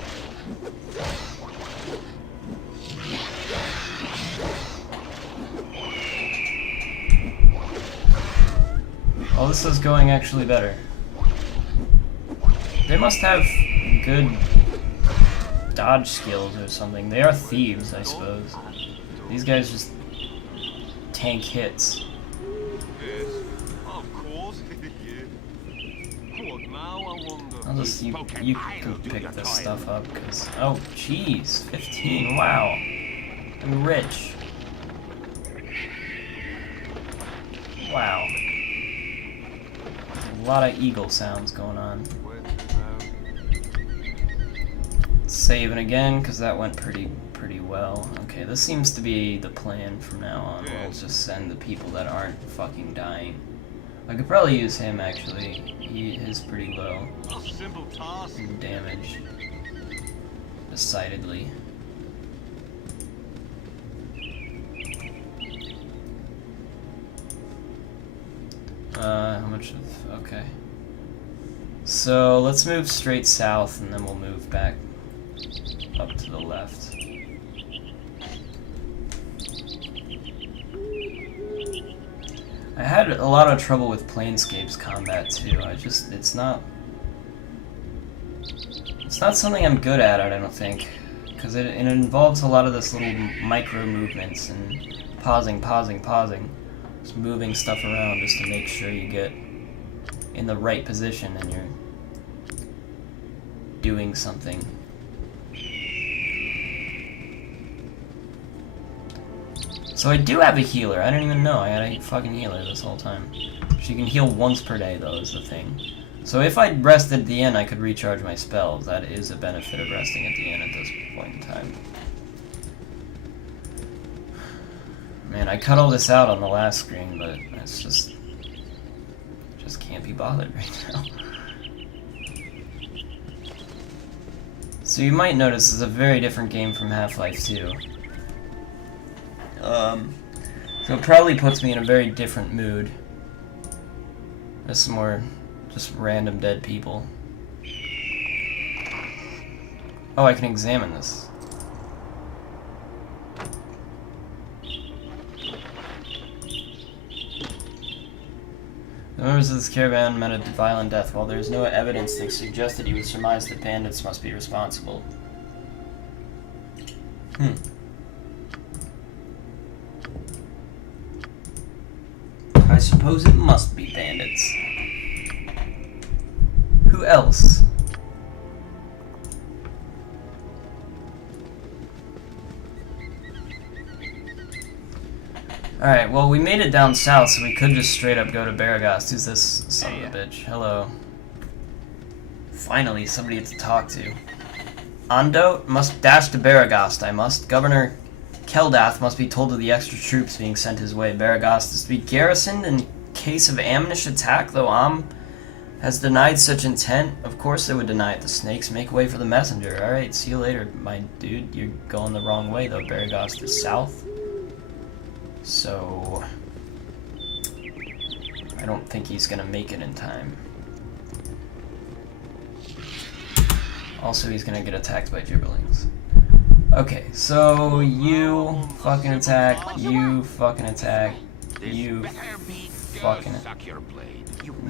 Oh, this is going actually better. They must have good dodge skills or something. They are thieves, I suppose. These guys just tank hits. Yes, of course. What now, I wonder? I'll just, you can pick this stuff up, because... Oh, jeez, 15, wow. I'm rich. Wow. A lot of eagle sounds going on. Saving again, because that went pretty well. Okay, this seems to be the plan from now on. We'll just send the people that aren't fucking dying. I could probably use him, actually. He is pretty low in damage. Decidedly. How much of... Okay. So, let's move straight south, and then we'll move back up to the left. I had a lot of trouble with Planescape's combat too. It's not something I'm good at, I don't think, because it involves a lot of this little micro movements and pausing, just moving stuff around just to make sure you get in the right position and you're doing something. So I do have a healer. I didn't even know I had a fucking healer this whole time. She can heal once per day, though, is the thing. So if I rested at the end, I could recharge my spells. That is a benefit of resting at the end at this point in time. Man, I cut all this out on the last screen, but it's just can't be bothered right now. So you might notice this is a very different game from Half-Life 2. So it probably puts me in a very different mood. There's some more just random dead people. Oh, I can examine this. The members of this caravan met a violent death. While there is no evidence that suggested he would surmise that bandits must be responsible. I suppose it must be bandits. Who else? Alright, well, we made it down south, so we could just straight up go to Beregost. Who's this son of a bitch? Hello. Finally, somebody to talk to. Ando must dash to Beregost, I must. Governor Keldath must be told of the extra troops being sent his way. Beregost is to be garrisoned in case of ambush attack, though has denied such intent. Of course they would deny it. The snakes make way for the messenger. Alright, see you later, my dude. You're going the wrong way, though. Beregost is south. So I don't think he's gonna make it in time. Also, he's gonna get attacked by gibberlings. Okay, so you fucking attack, you fucking attack, you fucking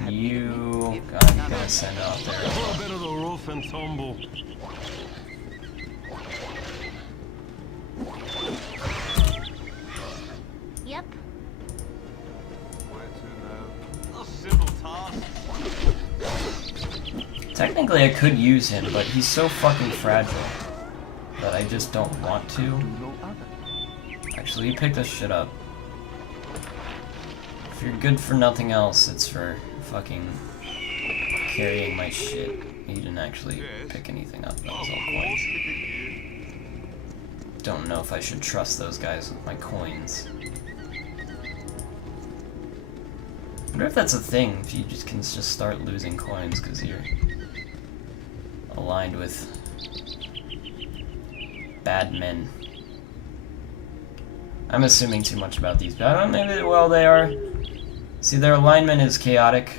you. I'm gonna send it out there. A little bit of the roof and tumble. Yep. A simple task. Technically, I could use him, but he's so fucking fragile that I just don't want to. Actually, you pick this shit up. If you're good for nothing else, it's for fucking carrying my shit. He didn't actually pick anything up, that was all coins. Don't know if I should trust those guys with my coins. I wonder if that's a thing, if you just can just start losing coins because you're aligned with bad men. I'm assuming too much about these, but I don't know, maybe, well, they are. See, their alignment is chaotic.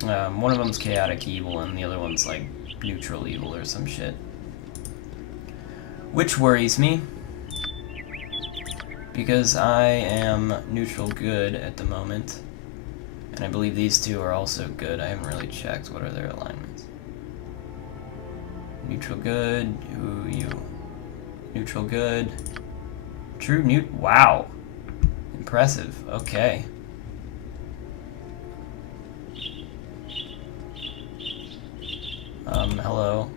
One of them's chaotic evil, and the other one's like neutral evil or some shit. Which worries me, because I am neutral good at the moment. And I believe these two are also good. I haven't really checked what are their alignments. Neutral good. Ooh, you. Neutral good. True neut. Wow. Impressive. Okay. Hello.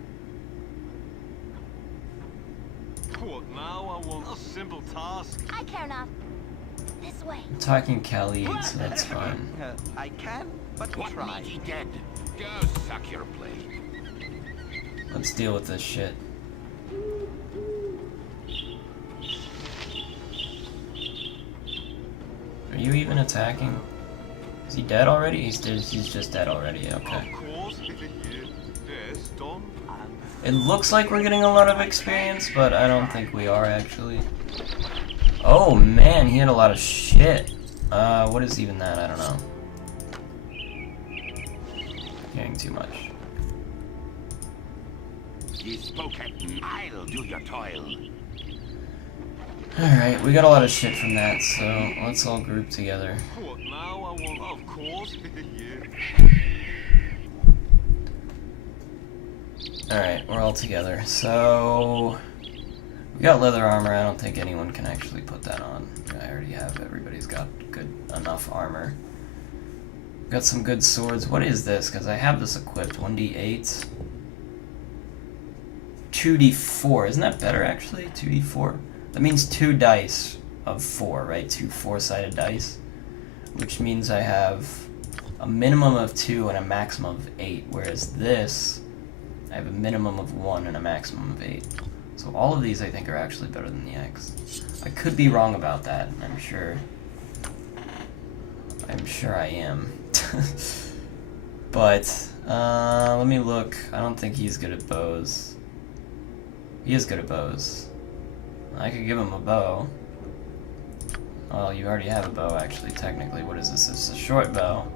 What now? I want a simple task. I care not. This way. I'm talking Khalid, so that's fine. I can, but What try. need ye dead? Go suck your blade. Let's deal with this shit. Are you even attacking? Is he dead already? He's just dead already, okay. Of course. Yes, done. It looks like we're getting a lot of experience, but I don't think we are actually. Oh man, he had a lot of shit. What is even that? I don't know. Getting too much. Ye spoke at I'll do your toil. Alright, we got a lot of shit from that, so let's all group together. What now? I want, of course. Yeah. Alright, we're all together. So we got leather armor. I don't think anyone can actually put that on. I already have. Everybody's got good enough armor. Got some good swords. What is this? Because I have this equipped. 1d8. 2d4. Isn't that better actually? 2d4. That means 2 dice of 4, right? 2 4-sided dice. Which means I have a minimum of 2 and a maximum of 8. Whereas this, I have a minimum of 1 and a maximum of 8. So all of these I think are actually better than the X. I could be wrong about that, I'm sure. I'm sure I am. But, let me look. I don't think he's good at bows. He is good at bows. I could give him a bow. Well, you already have a bow, actually, technically. What is this? It's a short bow.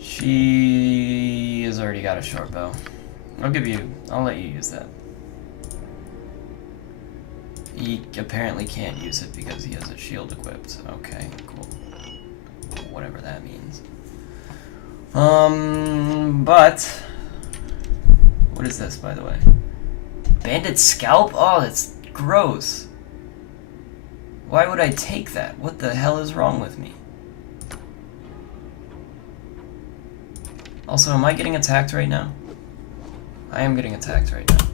She has already got a short bow. I'll let you use that. He apparently can't use it because he has a shield equipped. Okay, cool. Whatever that means. But what is this, by the way? Bandit scalp? Oh, that's gross. Why would I take that? What the hell is wrong with me? Also, am I getting attacked right now? I am getting attacked right now.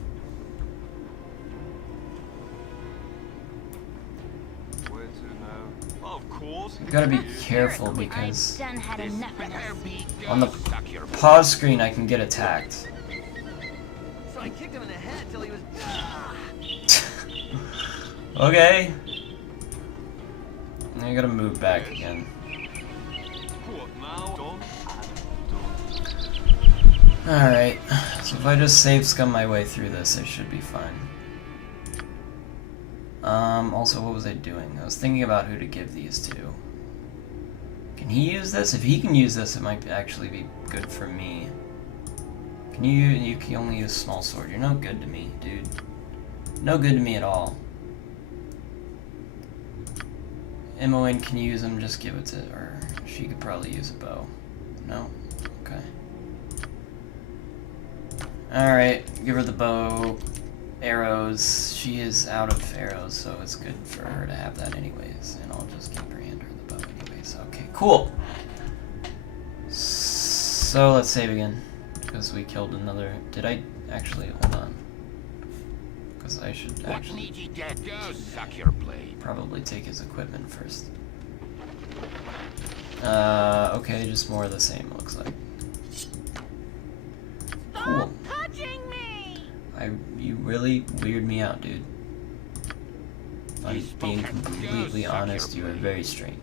Where to now? Of course. You gotta be careful because I've done had enough of Better this. be on the suck your pause screen I can get attacked. So I kicked him in the head till he was. Okay. Now you gotta move back again. What now? Done? Alright, so if I just save scum my way through this, I should be fine. Also, what was I doing? I was thinking about who to give these to. Can he use this? If he can use this, it might actually be good for me. Can you can only use small sword. You're no good to me, dude. No good to me at all. Imoen can use him, just give it to her. She could probably use a bow. No? Okay. Alright, give her the bow. Arrows. She is out of arrows, so it's good for her to have that anyways. And I'll just keep her hand her the bow anyways. Okay, cool. So let's save again. Because we killed another. Did I actually? Hold on. Because I should What actually need ye dead? Go suck your blade. probably take his equipment first. Okay, just more of the same, looks like. Cool. Touching me! You really weird me out, dude. If I'm being completely honest, you are very strange.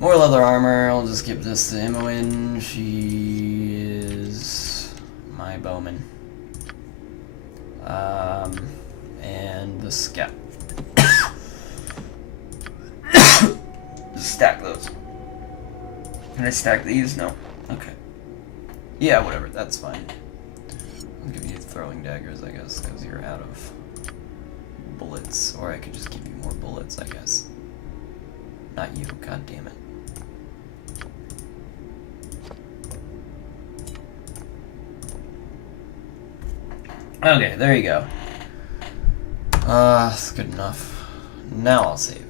More leather armor, I'll just give this to Imoen. She is my bowman. And the scout. Just stack those. Can I stack these? No. Okay. Yeah, whatever, that's fine. I'll give you throwing daggers, I guess, because you're out of bullets. Or I could just give you more bullets, I guess. Not you, god damn it. Okay, there you go. That's good enough. Now I'll save.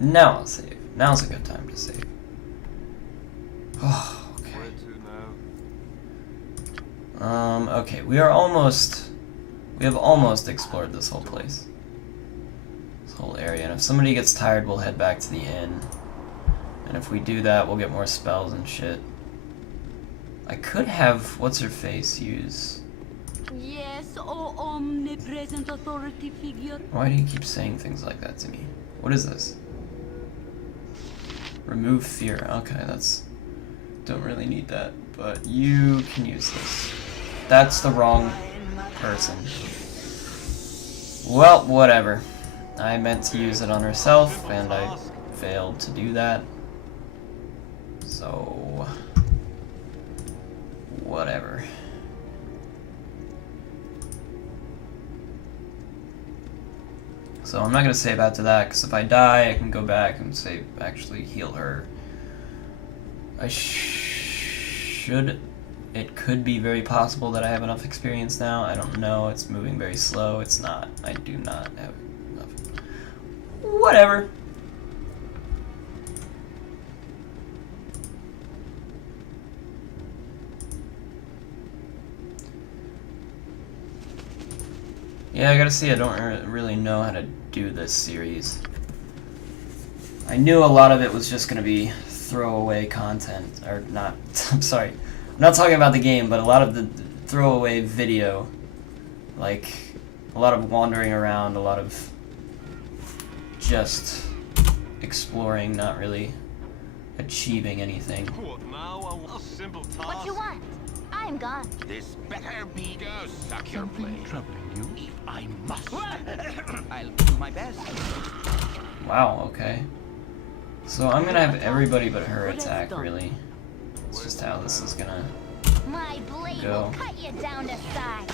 Now I'll save. Now's a good time to save. Oh, okay. Where to now? Okay, we have almost explored this whole place. This whole area, and if somebody gets tired, we'll head back to the inn. And if we do that, we'll get more spells and shit. I could have, what's-her-face use... Yes, oh omnipresent authority figure. Why do you keep saying things like that to me? What is this? Remove fear. Okay, that's... Don't really need that, but you can use this. That's the wrong person. Well, whatever. I meant to use it on herself, and I failed to do that. So... whatever. So I'm not going to save after that, because if I die, I can go back and save, actually heal her. I should... It could be very possible that I have enough experience now. I don't know. It's moving very slow. It's not. I do not have enough. Whatever. Yeah, I gotta see, I don't really know how to do this series. I knew a lot of it was just gonna be throwaway content, or not, I'm sorry. I'm not talking about the game, but a lot of the throwaway video, like a lot of wandering around, a lot of just exploring, not really achieving anything. What now? A simple task. What you want? I'm gone. This better be go suck your blade. Troubling you? If I must. I'll do my best. Wow, okay. So I'm gonna have everybody but her attack, really. It's just how this is gonna My blade go. will cut you down to size.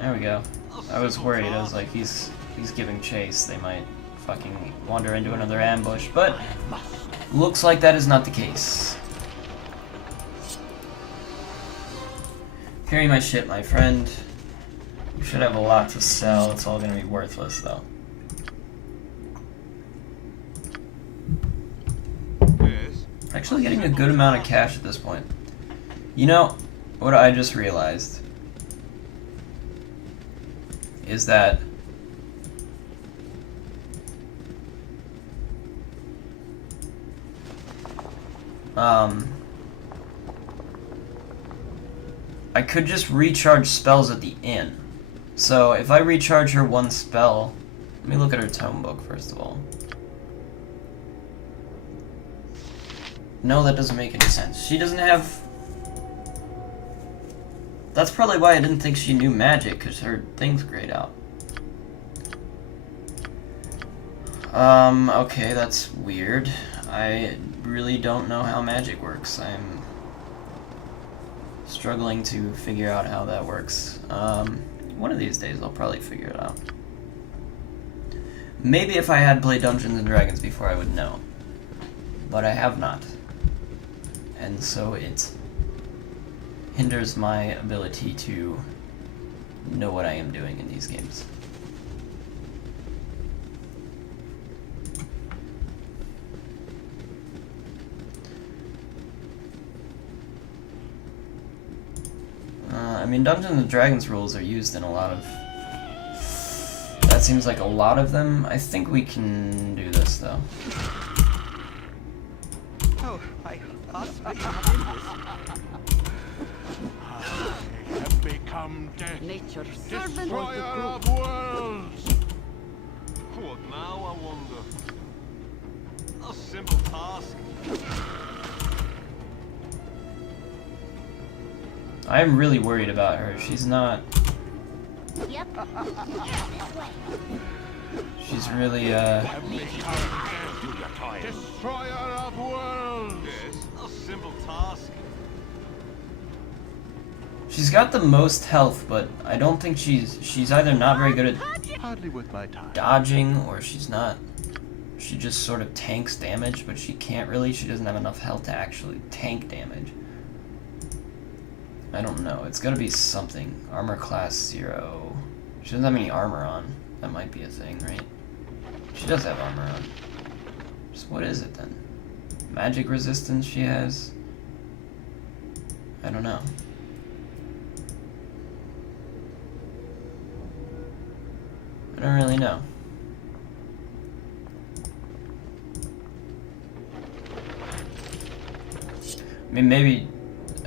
There we go. I was worried. I was like, he's giving chase. They might fucking wander into another ambush, but looks like that is not the case. Carry my shit, my friend. You should have a lot to sell. It's all gonna be worthless, though. Yes. Actually getting a good amount of cash at this point. You know, what I just realized is that I could just recharge spells at the inn. So if I recharge her one spell, let me look at her tome book first of all. No, that doesn't make any sense. She doesn't have... That's probably why I didn't think she knew magic, because her thing's grayed out. Okay, that's weird. I really don't know how magic works. I'm struggling to figure out how that works. One of these days I'll probably figure it out. Maybe if I had played Dungeons and Dragons before I would know. But I have not. And so it hinders my ability to know what I am doing in these games. I mean, Dungeons and Dragons rules are used in a lot of... That seems like a lot of them. I think we can do this, though. Oh, I possibly not in this. Have become death. Nature's servant of the Destroyer group. of worlds. What now, I wonder? A simple task. I am really worried about her. She's not... Yep. This way. She's really, Have become death. Do your toil. Destroyer of worlds. Yes. A simple task. She's got the most health, but I don't think she's either not very good at Hardly worth my time. dodging, or she's not... She just sort of tanks damage, but she can't really. She doesn't have enough health to actually tank damage. I don't know. It's gotta be something. Armor class 0. She doesn't have any armor on. That might be a thing, right? She does have armor on. Just what is it then? Magic resistance she has? I don't know. I don't really know. I mean, maybe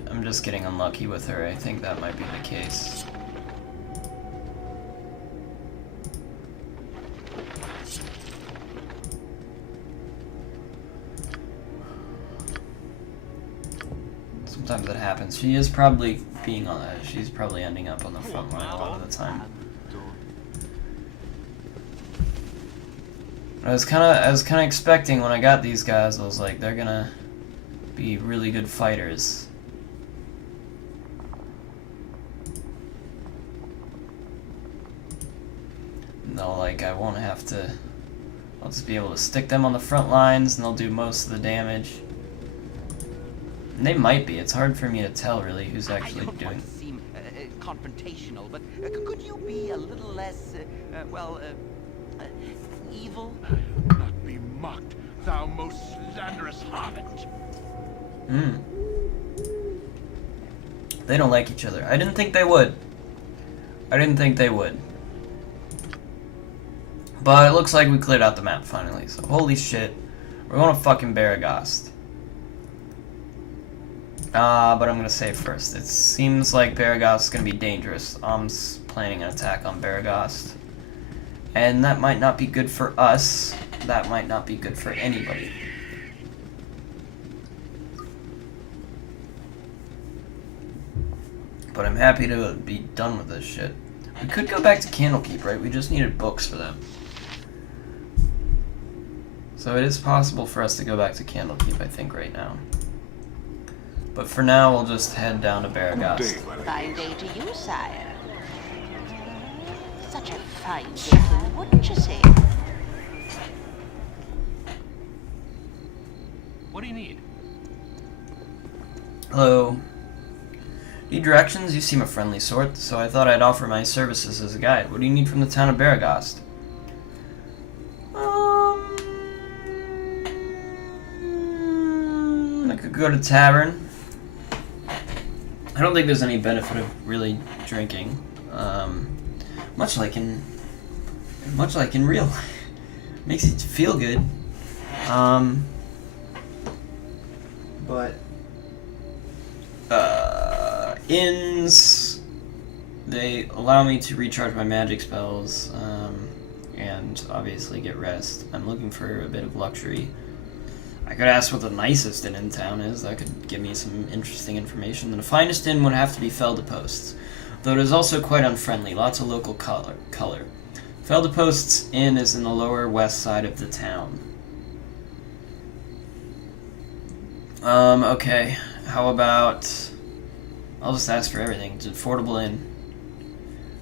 I'm just getting unlucky with her. I think that might be the case. Sometimes it happens. She is probably being on that. She's probably ending up on the front line a lot of the time. I was kind of expecting when I got these guys. I was like, they're gonna be really good fighters. No, like I won't have to. I'll just be able to stick them on the front lines, and they'll do most of the damage. And they might be. It's hard for me to tell really who's actually I don't doing. want to seem confrontational, but could you be a little less, evil? I'll not be mocked, thou most slanderous harlot. They don't like each other. I didn't think they would. I didn't think they would. But it looks like we cleared out the map finally. So holy shit, we're going to fucking Beregost. But I'm gonna save first. It seems like Beregost is gonna be dangerous. I'm planning an attack on Beregost. And that might not be good for us. That might not be good for anybody. But I'm happy to be done with this shit. We could go back to Candlekeep, right? We just needed books for them. So it is possible for us to go back to Candlekeep, I think, right now. But for now, we'll just head down to Beregost. Fine day to you, sire. Such a fine day, wouldn't you say? What do you need? Hello. Need directions? You seem a friendly sort, so I thought I'd offer my services as a guide. What do you need from the town of Beregost? I could go to tavern. I don't think there's any benefit of really drinking. Much like in real life. Makes you feel good. But inns, they allow me to recharge my magic spells, and obviously get rest. I'm looking for a bit of luxury. I could ask what the nicest inn in town is. That could give me some interesting information. The finest inn would have to be Beregost, though it is also quite unfriendly. Lots of local color. Beregost's inn is in the lower west side of the town. Okay. How about... I'll just ask for everything. It's an affordable inn.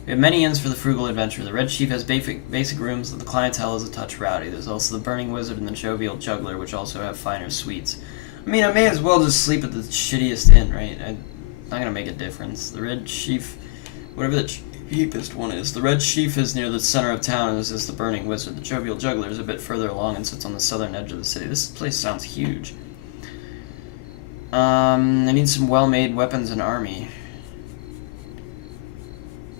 We have many inns for the frugal adventurer. The Red Chief has basic rooms, but the clientele is a touch rowdy. There's also the Burning Wizard and the Jovial Juggler, which also have finer suites. I mean, I may as well just sleep at the shittiest inn, right? Not gonna make a difference. The Red Chief, whatever the cheapest one is. The Red Chief is near the center of town, as is the Burning Wizard. The Jovial Juggler is a bit further along and sits on the southern edge of the city. This place sounds huge. I need some well-made weapons and army.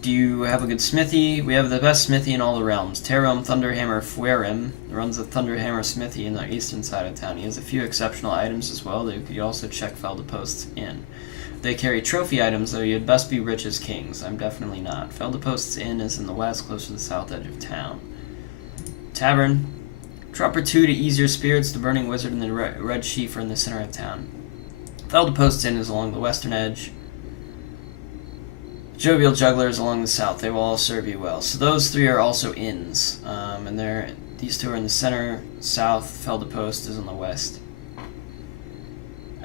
Do you have a good smithy? We have the best smithy in all the realms. Terum Thunderhammer Fuerim runs the Thunderhammer smithy in the eastern side of town. He has a few exceptional items as well. You could also check Beregost's inn. They carry trophy items, though you'd best be rich as kings. I'm definitely not. Beregost's inn is in the west, close to the south edge of town. Tavern. Drop or two to ease your spirits. The Burning Wizard and the Red Chief are in the center of town. Beregost's inn is along the western edge. Jovial Juggler is along the south. They will all serve you well. So those three are also inns. And these two are in the center, south. Beregost is on the west.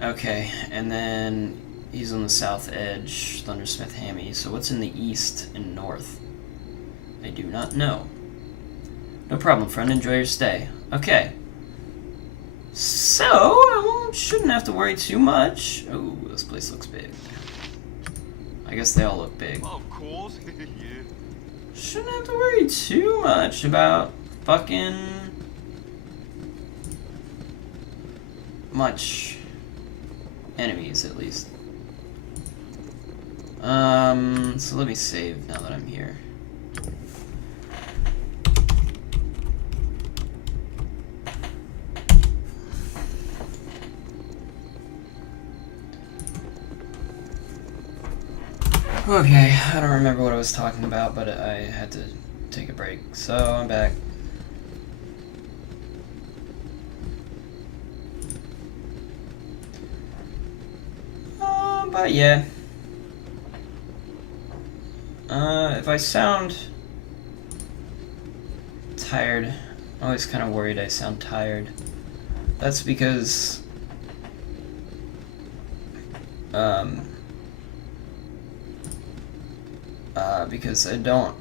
Okay, and then he's on the south edge, Thundersmith Hammy. So what's in the east and north? I do not know. No problem, friend. Enjoy your stay. Okay. So, I shouldn't have to worry too much. Oh, this place looks big. I guess they all look big. Well, of course. Yeah. Shouldn't have to worry too much about fucking much enemies, at least. So let me save now that I'm here. Okay, I don't remember what I was talking about, but I had to take a break, so I'm back. But yeah. If I sound tired, I'm always kind of worried I sound tired. That's because because I don't,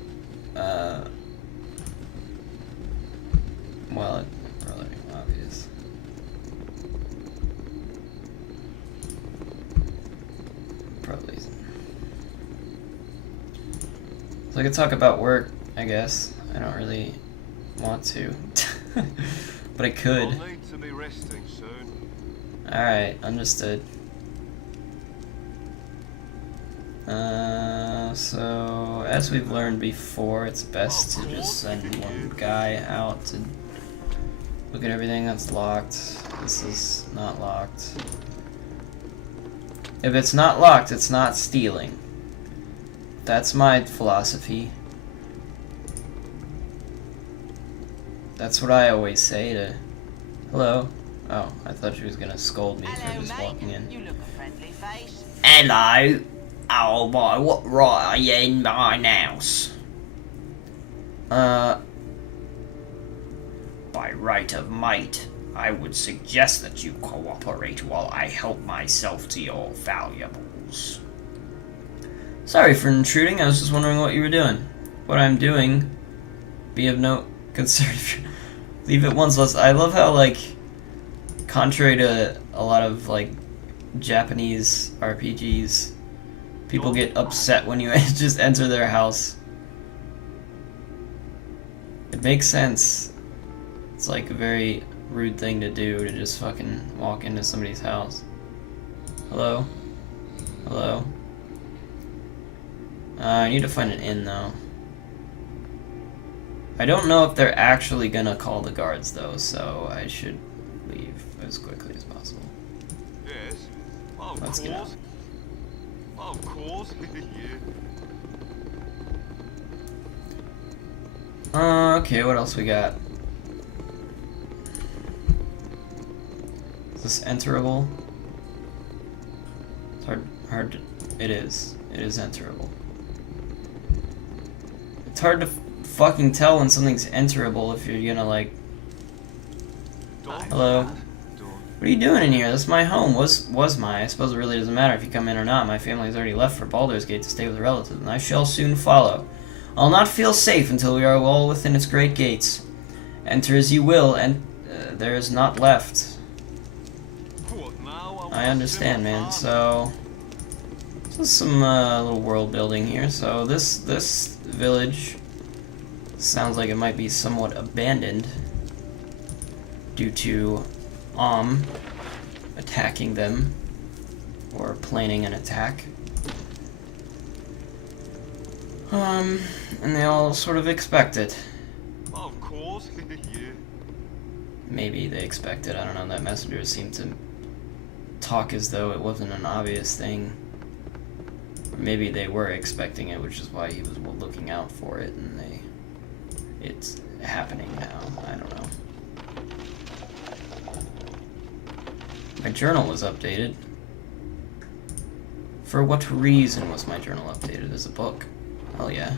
well, it's really obvious. Probably. So I could talk about work, I guess. I don't really want to, but I could. I'll need to be resting soon. Alright, understood. So, as we've learned before, it's best to just send one guy out to look at everything that's locked. This is not locked. If it's not locked, it's not stealing. That's my philosophy. That's what I always say to... Hello? Oh, I thought she was gonna scold me for just walking in. You look a friendly face. Hello? Oh boy, what right are you in my house? By right of might, I would suggest that you cooperate while I help myself to your valuables. Sorry for intruding, I was just wondering what you were doing. What I'm doing, be of no concern. Leave it once less. I love how, like, contrary to a lot of, like, Japanese RPGs, people get upset when you just enter their house. It makes sense. It's like a very rude thing to do, to just fucking walk into somebody's house. Hello? Hello? I need to find an inn, though. I don't know if they're actually gonna call the guards, though, so I should leave as quickly as possible. Yes. Of Let's get out. course. Of course. Yeah. Okay, what else we got? Is this enterable? It's hard to... It is. It is enterable. It's hard to fucking tell when something's enterable if you're gonna, like... Hello? What are you doing in here? This is my home. Was my. I suppose it really doesn't matter if you come in or not. My family's already left for Baldur's Gate to stay with relatives, and I shall soon follow. I'll not feel safe until we are all within its great gates. Enter as you will, and there is naught left. I understand, man. So, this is some little world building here. So this village sounds like it might be somewhat abandoned due to attacking them or planning an attack. And they all sort of expect it. Of course. Yeah. Maybe they expect it. I don't know. That messenger seemed to talk as though it wasn't an obvious thing. Or maybe they were expecting it, which is why he was looking out for it, and it's happening now. I don't know. My journal was updated. For what reason was my journal updated as a book? Hell yeah.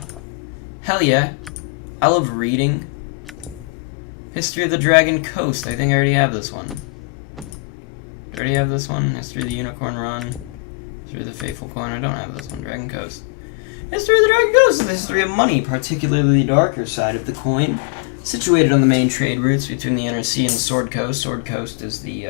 Hell yeah. I love reading. History of the Dragon Coast. I think I already have this one. Do I already have this one? History of the Unicorn Run. History of the Faithful Coin. I don't have this one. Dragon Coast. History of the Dragon Coast is the history of money, particularly the darker side of the coin. Situated on the main trade routes between the Inner Sea and the Sword Coast. Sword Coast is the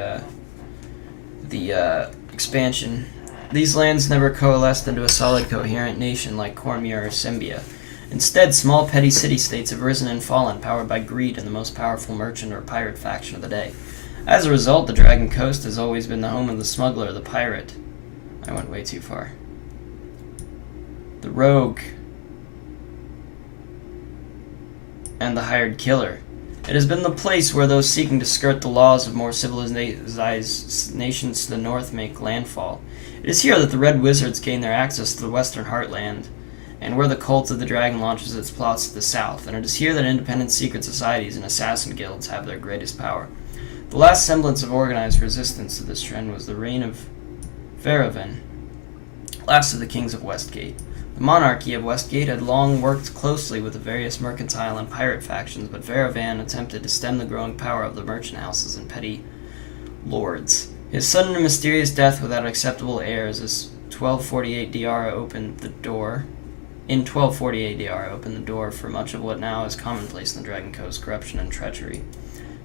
expansion. These lands never coalesced into a solid, coherent nation like Cormyr or Symbia. Instead, small petty city-states have risen and fallen, powered by greed and the most powerful merchant or pirate faction of the day. As a result, the Dragon Coast has always been the home of the smuggler, the pirate. I went way too far. The rogue. And the hired killer. It has been the place where those seeking to skirt the laws of more civilized nations to the north make landfall. It is here that the Red Wizards gain their access to the Western Heartland, and where the cult of the dragon launches its plots to the south, and it is here that independent secret societies and assassin guilds have their greatest power. The last semblance of organized resistance to this trend was the reign of Varavan, last of the kings of Westgate. The monarchy of Westgate had long worked closely with the various mercantile and pirate factions, but Varavan attempted to stem the growing power of the merchant houses and petty lords. His sudden and mysterious death without acceptable heirs as 1248 DR opened the door. In 1248 DR opened the door for much of what now is commonplace in the Dragon Coast, corruption and treachery.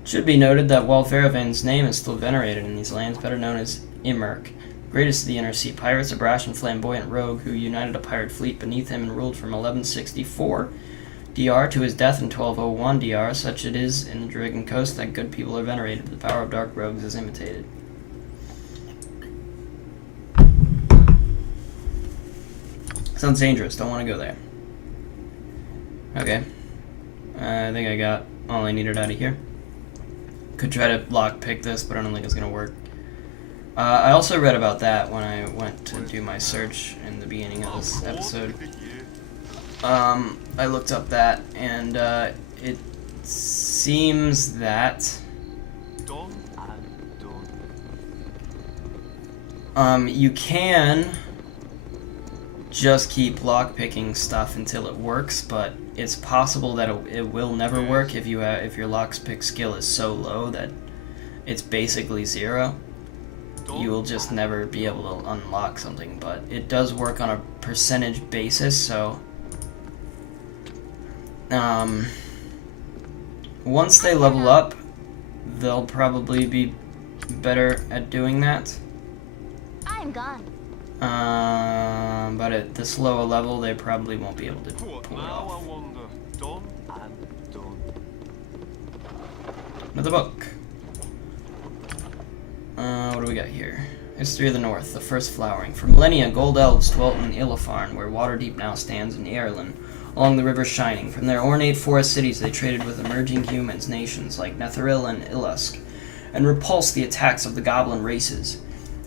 It should be noted that while Varavan's name is still venerated in these lands, better known as Imerk, greatest of the Inner Sea pirates, a brash and flamboyant rogue who united a pirate fleet beneath him and ruled from 1164 DR to his death in 1201 DR, such it is in the Dragon Coast that good people are venerated, but the power of dark rogues is imitated. Sounds dangerous, don't want to go there. Okay. I think I got all I needed out of here. Could try to lockpick this, but I don't think it's going to work. I also read about that when I went to do my search in the beginning of this episode. I looked up that, and it seems that you can just keep lockpicking stuff until it works, but it's possible that it will never work if your lockpick skill is so low that it's basically zero. You will just never be able to unlock something, but it does work on a percentage basis, so once they level up, they'll probably be better at doing that. I'm gone. But at this lower level, they probably won't be able to pull it off. Another book. What do we got here? History of the North, the first flowering. For millennia, gold elves dwelt in Illafarn, where Waterdeep now stands in Eärlin, along the river Shining. From their ornate forest cities, they traded with emerging humans nations like Netheril and Illusk, and repulsed the attacks of the goblin races.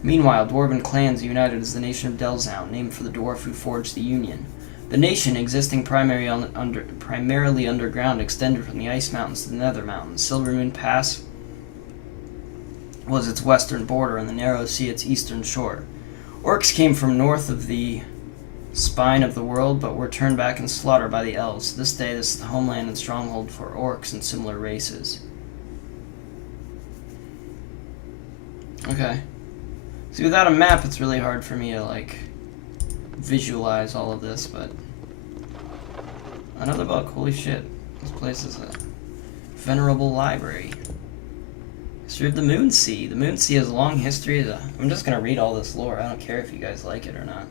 Meanwhile, dwarven clans united as the nation of Delzown, named for the dwarf who forged the Union. The nation, existing primarily underground, extended from the Ice Mountains to the Nether Mountains. Silvermoon Pass was its western border, and the Narrow Sea its eastern shore. Orcs came from north of the spine of the world, but were turned back and slaughtered by the elves. To this day, this is the homeland and stronghold for orcs and similar races. Okay. See, without a map, it's really hard for me to, like, visualize all of this, but... Another book, holy shit. This place is a venerable library. History of the Moonsea. The Moonsea has a long history as I'm just gonna read all this lore, I don't care if you guys like it or not.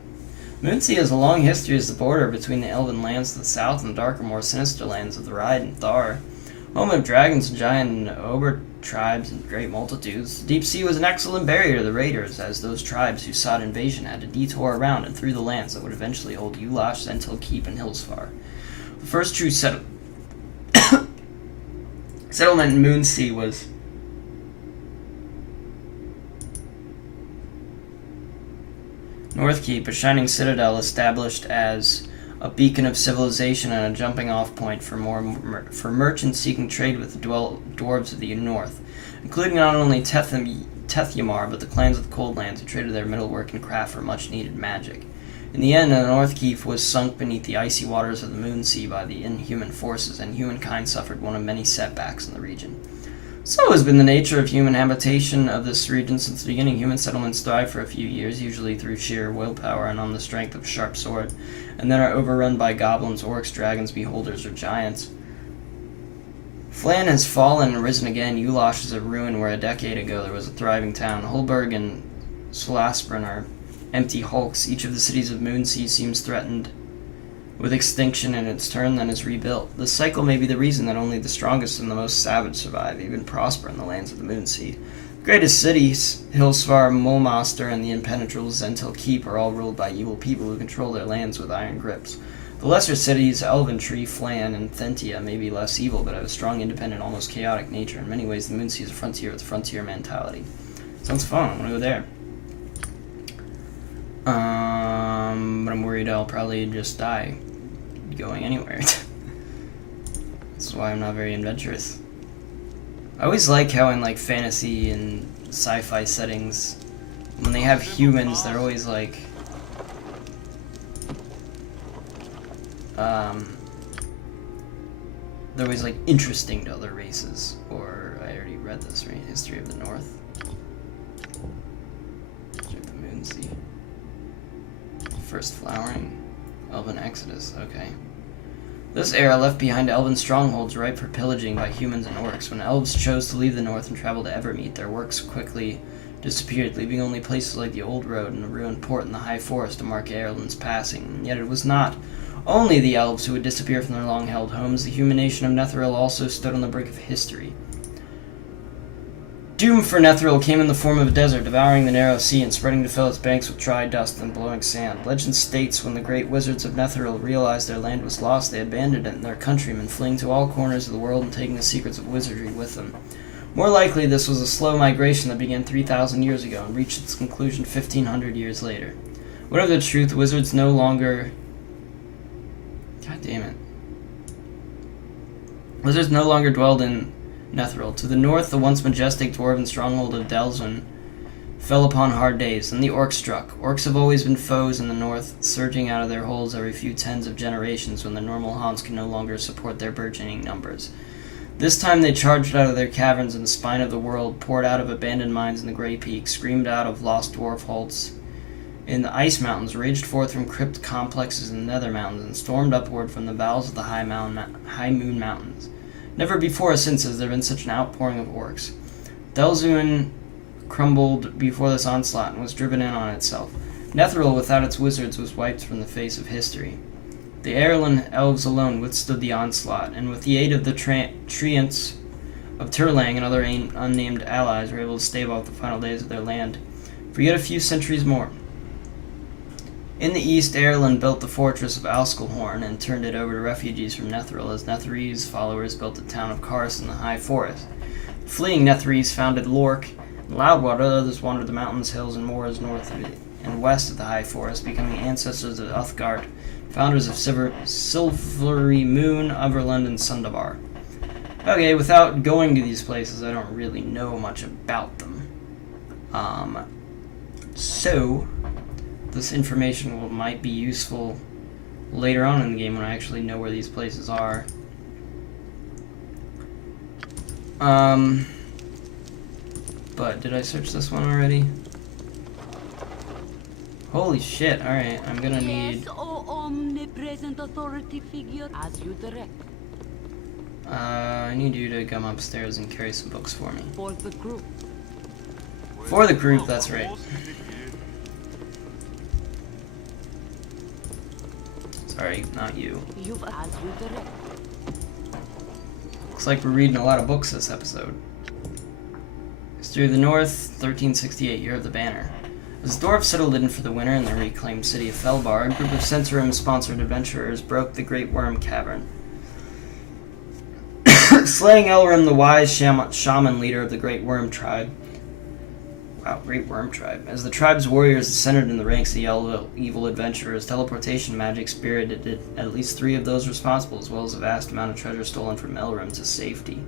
Moonsea has a long history as the border between the elven lands to the south and the darker, more sinister lands of the Ride and Thar. Home of dragons, giant and ogre tribes, and great multitudes. The deep sea was an excellent barrier to the raiders, as those tribes who sought invasion had to detour around and through the lands that would eventually hold Ulash, Zentil Keep, and Hillsfar. The first true settlement in Moonsea was Northkeep, a shining citadel established as a beacon of civilization and a jumping-off point for merchants seeking trade with the dwarves of the north, including not only Tethyamar, but the clans of the Cold Lands who traded their metalwork and craft for much-needed magic. In the end, the Northkeep was sunk beneath the icy waters of the Moonsea by the inhuman forces, and humankind suffered one of many setbacks in the region. So has been the nature of human habitation of this region since the beginning. Human settlements thrive for a few years, usually through sheer willpower and on the strength of a sharp sword, and then are overrun by goblins, orcs, dragons, beholders, or giants. Flan has fallen and risen again. Ulash is a ruin where a decade ago there was a thriving town. Hulburg and Solaspren are empty hulks. Each of the cities of Moonsea seems threatened with extinction in its turn, then is rebuilt. This cycle may be the reason that only the strongest and the most savage survive, even prosper in the lands of the Moonsea. The greatest cities, Hillsfar, Mulmaster, and the impenetrable Zentil Keep, are all ruled by evil people who control their lands with iron grips. The lesser cities, Elventree, Flan, and Thentia, may be less evil, but have a strong, independent, almost chaotic nature. In many ways, the Moonsea is a frontier with a frontier mentality. Sounds fun. I'm gonna go there. But I'm worried I'll probably just die going anywhere. That's why I'm not very adventurous. I always like how in like fantasy and sci-fi settings, when they have humans, they're always like they're always like interesting to other races. Or I already read this, right? History of the North. History of the Moonsea. First flowering. Elven Exodus, okay. This era left behind elven strongholds ripe for pillaging by humans and orcs. When elves chose to leave the north and travel to Evermeet, their works quickly disappeared, leaving only places like the Old Road and the ruined port in the High Forest to mark Eärlin's passing. And yet it was not only the elves who would disappear from their long-held homes. The human nation of Netheril also stood on the brink of history. Doom for Netheril came in the form of a desert, devouring the narrow sea and spreading to fill its banks with dry dust and blowing sand. Legend states when the great wizards of Netheril realized their land was lost, they abandoned it and their countrymen, fleeing to all corners of the world and taking the secrets of wizardry with them. More likely, this was a slow migration that began 3,000 years ago and reached its conclusion 1,500 years later. Whatever the truth, wizards no longer... God damn it. Wizards no longer dwelled in Netheril. To the north, the once majestic dwarven stronghold of Delzun fell upon hard days, and the orcs struck. Orcs have always been foes in the north, surging out of their holes every few tens of generations when the normal haunts can no longer support their burgeoning numbers. This time they charged out of their caverns in the spine of the world, poured out of abandoned mines in the Grey Peak, screamed out of lost dwarf holds in the Ice Mountains, raged forth from crypt complexes in the Nether Mountains, and stormed upward from the bowels of the High Moon Mountains. Never before or since has there been such an outpouring of orcs. Delzun crumbled before this onslaught and was driven in on itself. Netheril, without its wizards, was wiped from the face of history. The Airland elves alone withstood the onslaught, and with the aid of the treants of Turlang and other unnamed allies, were able to stave off the final days of their land for yet a few centuries more. In the east, Airland built the fortress of Alskelhorn and turned it over to refugees from Netheril, as Netherese followers built the town of Kars in the High Forest. Fleeing Netherese founded Lork and Loudwater. Others wandered the mountains, hills, and moors north and west of the High Forest, becoming ancestors of Uthgard, founders of Silvery Moon, Everland, and Sundabar. Okay, without going to these places, I don't really know much about them. So this information might be useful later on in the game when I actually know where these places are. But did I search this one already? Holy shit, alright, I'm gonna need... Yes, O omnipresent authority figure, as you direct. I need you to come upstairs and carry some books for me. For the group. For the group, that's right. Sorry, not you. You've as you direct. Looks like we're reading a lot of books this episode. History of the North, 1368, Year of the Banner. As the dwarves settled in for the winter in the reclaimed city of Felbar, a group of Senserim-sponsored adventurers broke the Great Worm Cavern. Slaying Elrim, the wise shaman leader of the Great Worm Tribe. Wow, Great Worm Tribe. As the tribe's warriors descended in the ranks of the evil adventurers, teleportation magic spirited at least 3 of those responsible, as well as a vast amount of treasure stolen from Elrim to safety.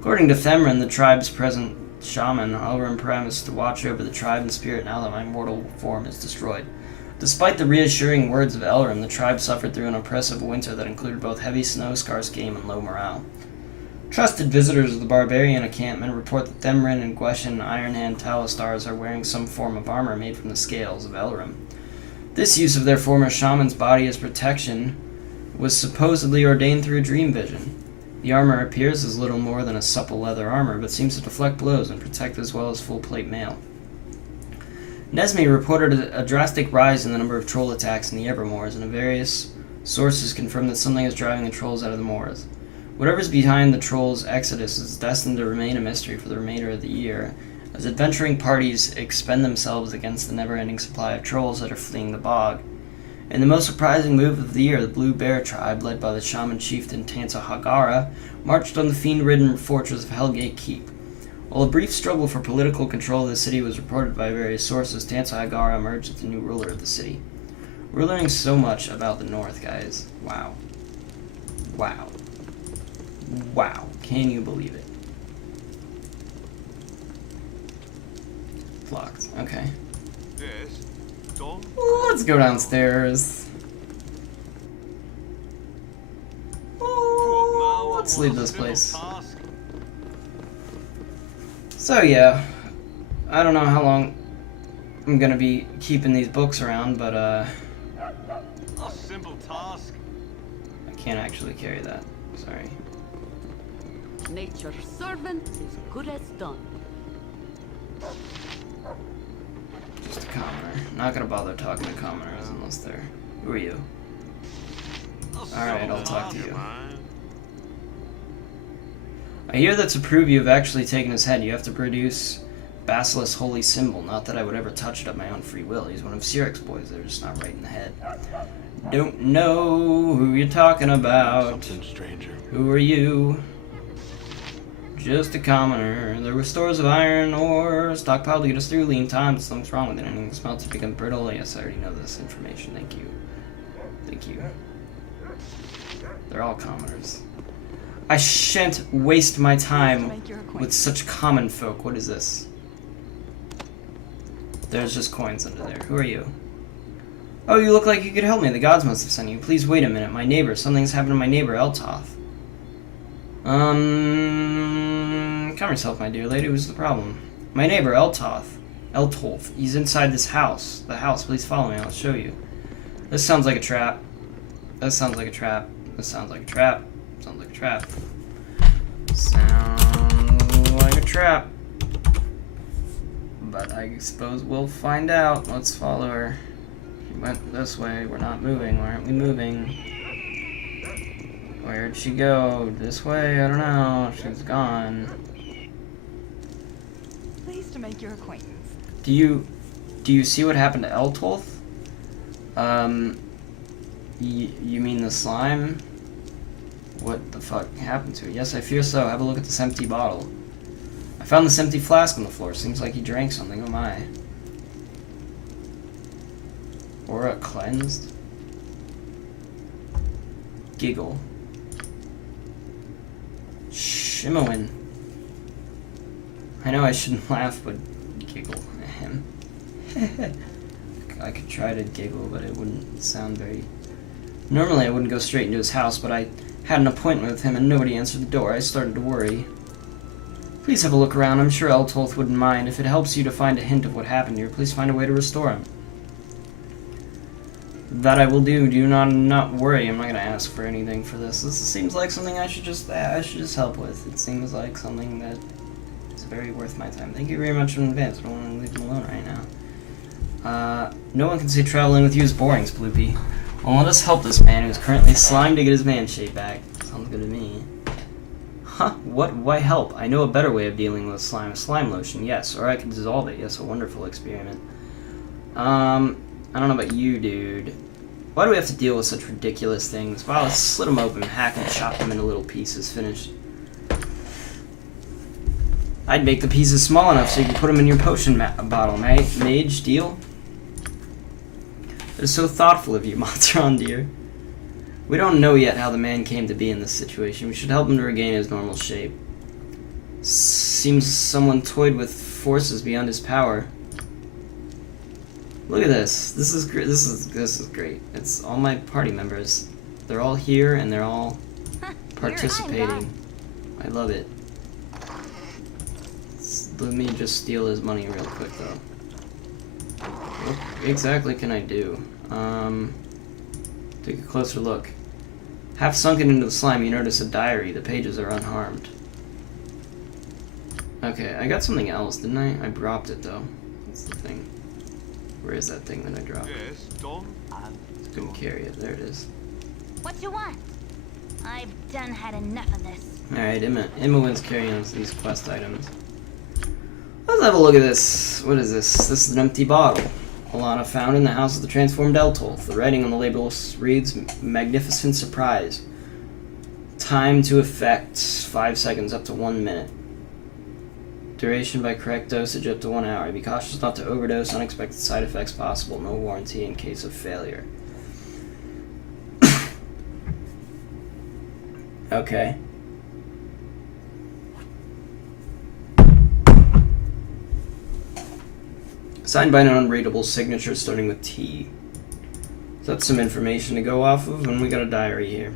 According to Themrin, the tribe's present shaman, Elrim promised to watch over the tribe in spirit now that my mortal form is destroyed. Despite the reassuring words of Elrim, the tribe suffered through an oppressive winter that included both heavy snow, scarce game, and low morale. Trusted visitors of the barbarian encampment report that Themrin and Gweshan Ironhand Talistars are wearing some form of armor made from the scales of Elrim. This use of their former shaman's body as protection was supposedly ordained through a dream vision. The armor appears as little more than a supple leather armor, but seems to deflect blows and protect as well as full-plate mail. Nesme reported a drastic rise in the number of troll attacks in the Evermoors, and various sources confirm that something is driving the trolls out of the moors. Whatever's behind the trolls' exodus is destined to remain a mystery for the remainder of the year, as adventuring parties expend themselves against the never-ending supply of trolls that are fleeing the bog. In the most surprising move of the year, the Blue Bear tribe, led by the shaman chieftain Tansa Hagara, marched on the fiend-ridden fortress of Hellgate Keep. While a brief struggle for political control of the city was reported by various sources, Tansa Hagara emerged as the new ruler of the city. We're learning so much about the North, guys. Wow. Wow. Wow. Can you believe it? It's locked. Okay. Yes. Don? Let's go downstairs. Let's leave this place. So yeah, I don't know how long I'm gonna be keeping these books around, but A simple task. I can't actually carry that. Sorry. Nature's servant is good as done. Just a commoner. Not gonna bother talking to commoners unless they're... Who are you? Alright, I'll talk to you. I hear that to prove you have actually taken his head, you have to produce Basilisk's holy symbol. Not that I would ever touch it of my own free will. He's one of Siric's boys. They're just not right in the head. Don't know who you're talking about. Something stranger. Who are you? Just a commoner. There were stores of iron ore stockpiled to get us through lean times. Something's wrong with it. Anything that smells to become brittle. Yes, I already know this information. Thank you. Thank you. They're all commoners. I shan't waste my time with such common folk. What is this? There's just coins under there. Who are you? Oh, you look like you could help me. The gods must have sent you. Please wait a minute. My neighbor. Something's happened to my neighbor, Eltoth. Calm yourself, my dear lady. Who's the problem? My neighbor, Eltolf. He's inside this house. The house. Please follow me. I'll show you. This sounds like a trap. This sounds like a trap. This sounds like a trap. Sounds like a trap. Sounds like a trap. But I suppose we'll find out. Let's follow her. She went this way. We're not moving. Why aren't we moving? Where'd she go? This way? I don't know. She's gone. Pleased to make your acquaintance. Do you see what happened to Eltolf? You mean the slime? What the fuck happened to it? Yes, I fear so. Have a look at this empty bottle. I found this empty flask on the floor. Seems like he drank something. Oh my. Aura cleansed? Giggle. Shimowin. I know I shouldn't laugh, but giggle. Ahem. I could try to giggle, but it wouldn't sound very... Normally I wouldn't go straight into his house, but I had an appointment with him and nobody answered the door. I started to worry. Please have a look around. I'm sure Eltolf wouldn't mind. If it helps you to find a hint of what happened here, please find a way to restore him. That I will do. Do not worry. I'm not going to ask for anything for this. This seems like something I should just help with. It seems like something that is very worth my time. Thank you very much in advance. I don't want to leave him alone right now. No one can say traveling with you is boring, Sploopy. Well, let us help this man who is currently slimed to get his man shape back. Sounds good to me. Huh? What? Why help? I know a better way of dealing with slime. A slime lotion, yes. Or I can dissolve it. Yes, a wonderful experiment. I don't know about you, dude. Why do we have to deal with such ridiculous things? Wow, let's slit them open, hack and chop them into little pieces. Finished. I'd make the pieces small enough so you can put them in your potion bottle, mage. Deal? It is so thoughtful of you, Matron, dear. We don't know yet how the man came to be in this situation. We should help him to regain his normal shape. Seems someone toyed with forces beyond his power. Look at this. This is great. This is great. It's all my party members. They're all here and they're all participating. I love it. Let me just steal his money real quick, though. What exactly can I do? Take a closer look. Half sunken into the slime, you notice a diary. The pages are unharmed. Okay, I got something else, didn't I? I dropped it, though. That's the thing. Where is that thing that I dropped? Yes, done and Couldn't carry it. There it is. What you want? I've done had enough of this. Alright, Emma wins carrying on these quest items. Let's have a look at this. What is this? This is an empty bottle. Alana found in the house of the transformed Eltolf. The writing on the label reads, Magnificent Surprise. Time to effect, 5 seconds up to 1 minute. Duration by correct dosage up to 1 hour. Be cautious not to overdose. Unexpected side effects possible. No warranty in case of failure. Okay. Signed by an unreadable signature starting with T. So that's some information to go off of, and we got a diary here.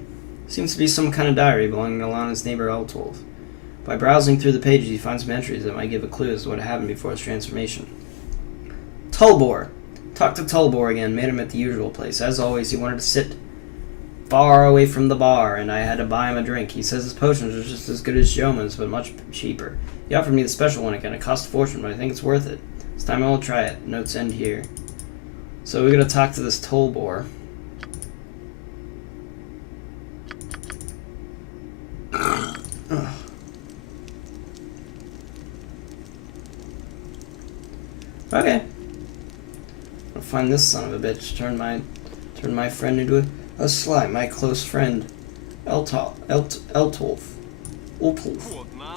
Seems to be some kind of diary belonging to Lana's neighbor Eltolf. By browsing through the pages, he finds some entries that might give a clue as to what happened before his transformation. Tulbor. Talked to Tulbor again, made him at the usual place. As always, he wanted to sit far away from the bar, and I had to buy him a drink. He says his potions are just as good as Showman's, but much cheaper. He offered me the special one again. It cost a fortune, but I think it's worth it. This time I will try it. Notes end here. So we're going to talk to this Tulbor. Okay. I'll find this son of a bitch. Turn my friend into a slime. My close friend, Eltolf. Ultolf.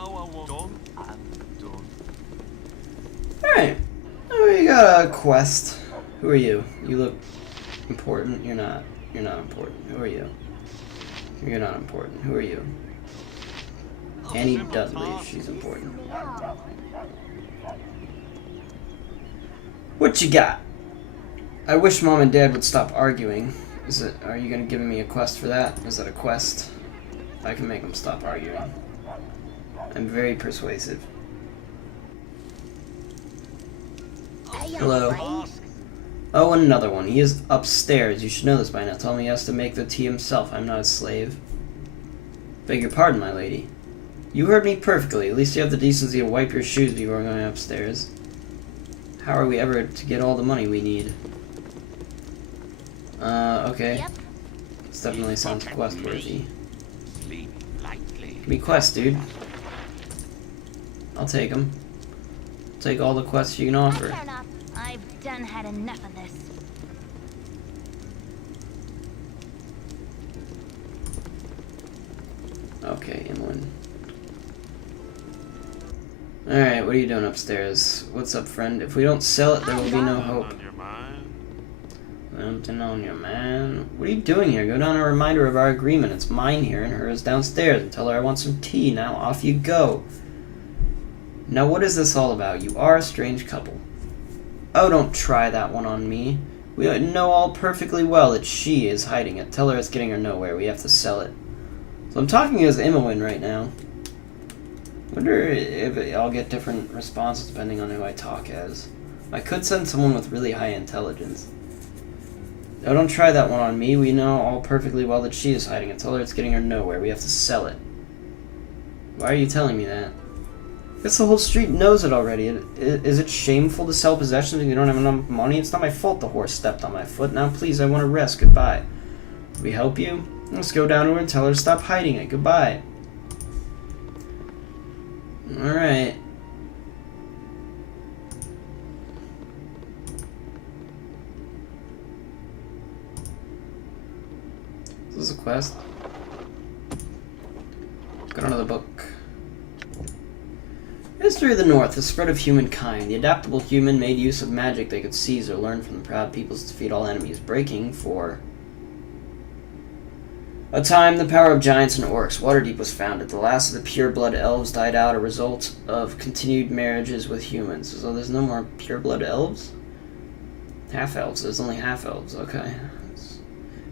now I want done and done. Alright. Oh, you got a quest. Who are you? You look important. You're not. You're not important. Who are you? You're not important. Who are you? Annie Dudley. She's important. What you got? I wish Mom and Dad would stop arguing. Are you gonna give me a quest for that? Is that a quest? I can make them stop arguing. I'm very persuasive. Hello. Oh, and another one. He is upstairs. You should know this by now. Tell me he has to make the tea himself. I'm not a slave. Beg your pardon, my lady. You heard me perfectly. At least you have the decency to wipe your shoes before going upstairs. How are we ever to get all the money we need? Okay. Yep. This definitely sounds quest-worthy. Sleep lightly. Give me quests, dude. I'll take them. Take all the quests you can offer. Fair enough. I've done had enough of this. Okay, inland. Alright, what are you doing upstairs? What's up, friend? If we don't sell it, there will be no hope. On your mind? Something on your man. What are you doing here? Go down a reminder of our agreement. It's mine here and hers downstairs. And tell her I want some tea. Now off you go. Now what is this all about? You are a strange couple. Oh, don't try that one on me. We know all perfectly well that she is hiding it. Tell her it's getting her nowhere. We have to sell it. So I'm talking as Imowen right now. Wonder if I'll get different responses depending on who I talk as. I could send someone with really high intelligence. No, don't try that one on me. We know all perfectly well that she is hiding it. Tell her it's getting her nowhere. We have to sell it. Why are you telling me that? I guess the whole street knows it already. Is it shameful to sell possessions when you don't have enough money? It's not my fault the horse stepped on my foot. Now please, I want to rest. Goodbye. Can we help you? Let's go down to her and tell her to stop hiding it. Goodbye. Alright. Is this a quest? Got another book. History of the North, the spread of humankind. The adaptable human made use of magic they could seize or learn from the proud peoples to defeat all enemies, breaking for a time the power of giants and orcs. Waterdeep was founded. The last of the pure-blood elves died out, a result of continued marriages with humans. So there's no more pure-blood elves? Half-elves. There's only half-elves. Okay.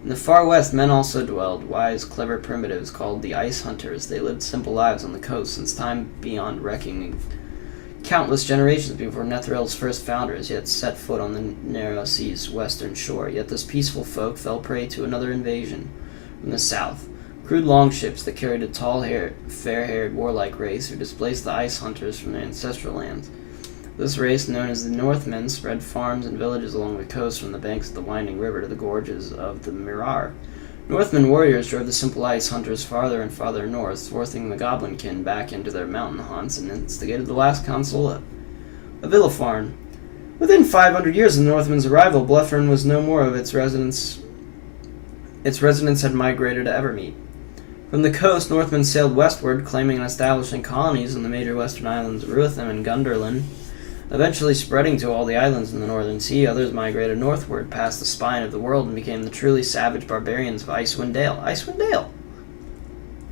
In the far west, men also dwelled, wise, clever primitives called the Ice Hunters. They lived simple lives on the coast since time beyond reckoning. Countless generations before Netherrealm's first founders yet set foot on the narrow sea's western shore. Yet this peaceful folk fell prey to another invasion from the south. Crude longships that carried a tall, fair-haired, warlike race who displaced the Ice Hunters from their ancestral lands. This race, known as the Northmen, spread farms and villages along the coast from the banks of the winding river to the gorges of the Mirar. Northman warriors drove the simple Ice Hunters farther and farther north, forcing the Goblinkin back into their mountain haunts, and instigated the last consul of Villafarn. Within 500 years of the Northmen's arrival, Bluffern was no more of its residents. Its residents had migrated to Evermeet. From the coast, Northmen sailed westward, claiming and establishing colonies on the major western islands of Ruthven and Gunderlin. Eventually spreading to all the islands in the Northern Sea, others migrated northward past the spine of the world and became the truly savage barbarians of Icewind Dale. Icewind Dale!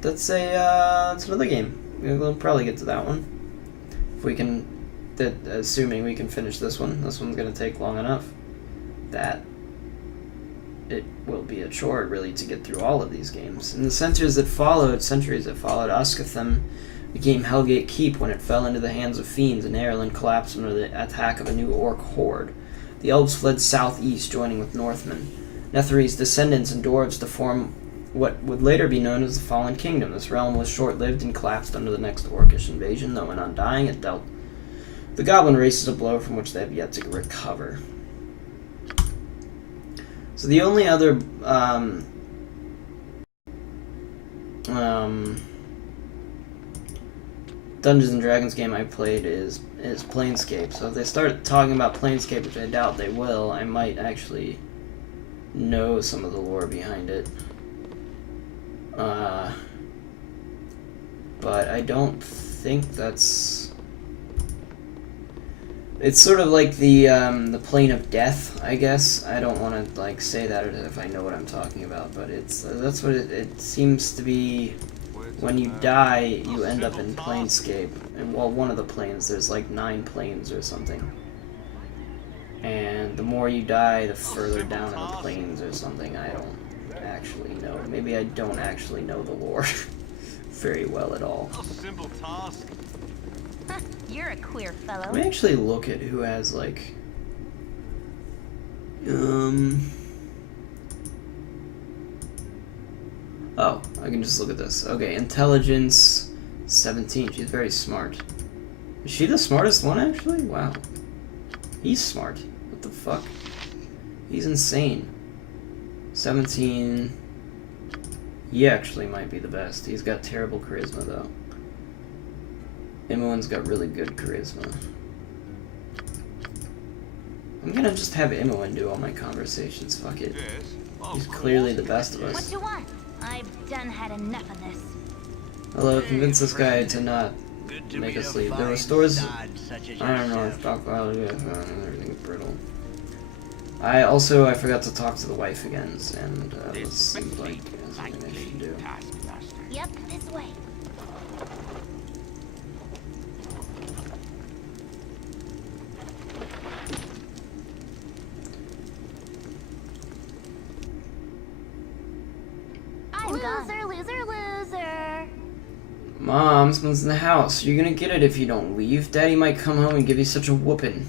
That's another game. We'll probably get to that one. If we can, assuming we can finish this one. This one's going to take long enough that it will be a chore, really, to get through all of these games. In the centuries that followed, Uskatham became Hellgate Keep when it fell into the hands of fiends, and Ireland collapsed under the attack of a new orc horde. The elves fled southeast, joining with Northmen. Netheri's descendants and dwarves to form what would later be known as the Fallen Kingdom. This realm was short-lived and collapsed under the next orcish invasion, though in undying it dealt the goblin races a blow from which they have yet to recover. So the only other Dungeons and Dragons game I played is Planescape. So if they start talking about Planescape, which I doubt they will, I might actually know some of the lore behind it. But I don't think think that's... It's sort of like the plane of death, I guess. I don't want to like say that if I know what I'm talking about, but it's that's what it seems to be. When you die, you end up in Planescape, and well, one of the planes, there's like 9 planes or something. And the more you die, the further down in the planes or something. I don't actually know. Maybe I don't actually know the lore very well at all. Simple task. You're a queer fellow. Let me actually look at who has like oh, I can just look at this. Okay, intelligence 17. She's very smart. Is she the smartest one actually? Wow. He's smart. What the fuck? He's insane. 17. He actually might be the best. He's got terrible charisma though. Imoen's got really good charisma. I'm gonna just have Imoen do all my conversations. Fuck it. He's clearly the best of What us. you want? I've done had enough of this. Hello, convince this guy to not make us leave. There were stores. I don't know. Stockpile. Everything's brittle. I forgot to talk to the wife again, and this seems like something I should do. Yep, this way. Loser. Mom, someone's in the house. You're gonna get it if you don't leave. Daddy might come home and give you such a whooping.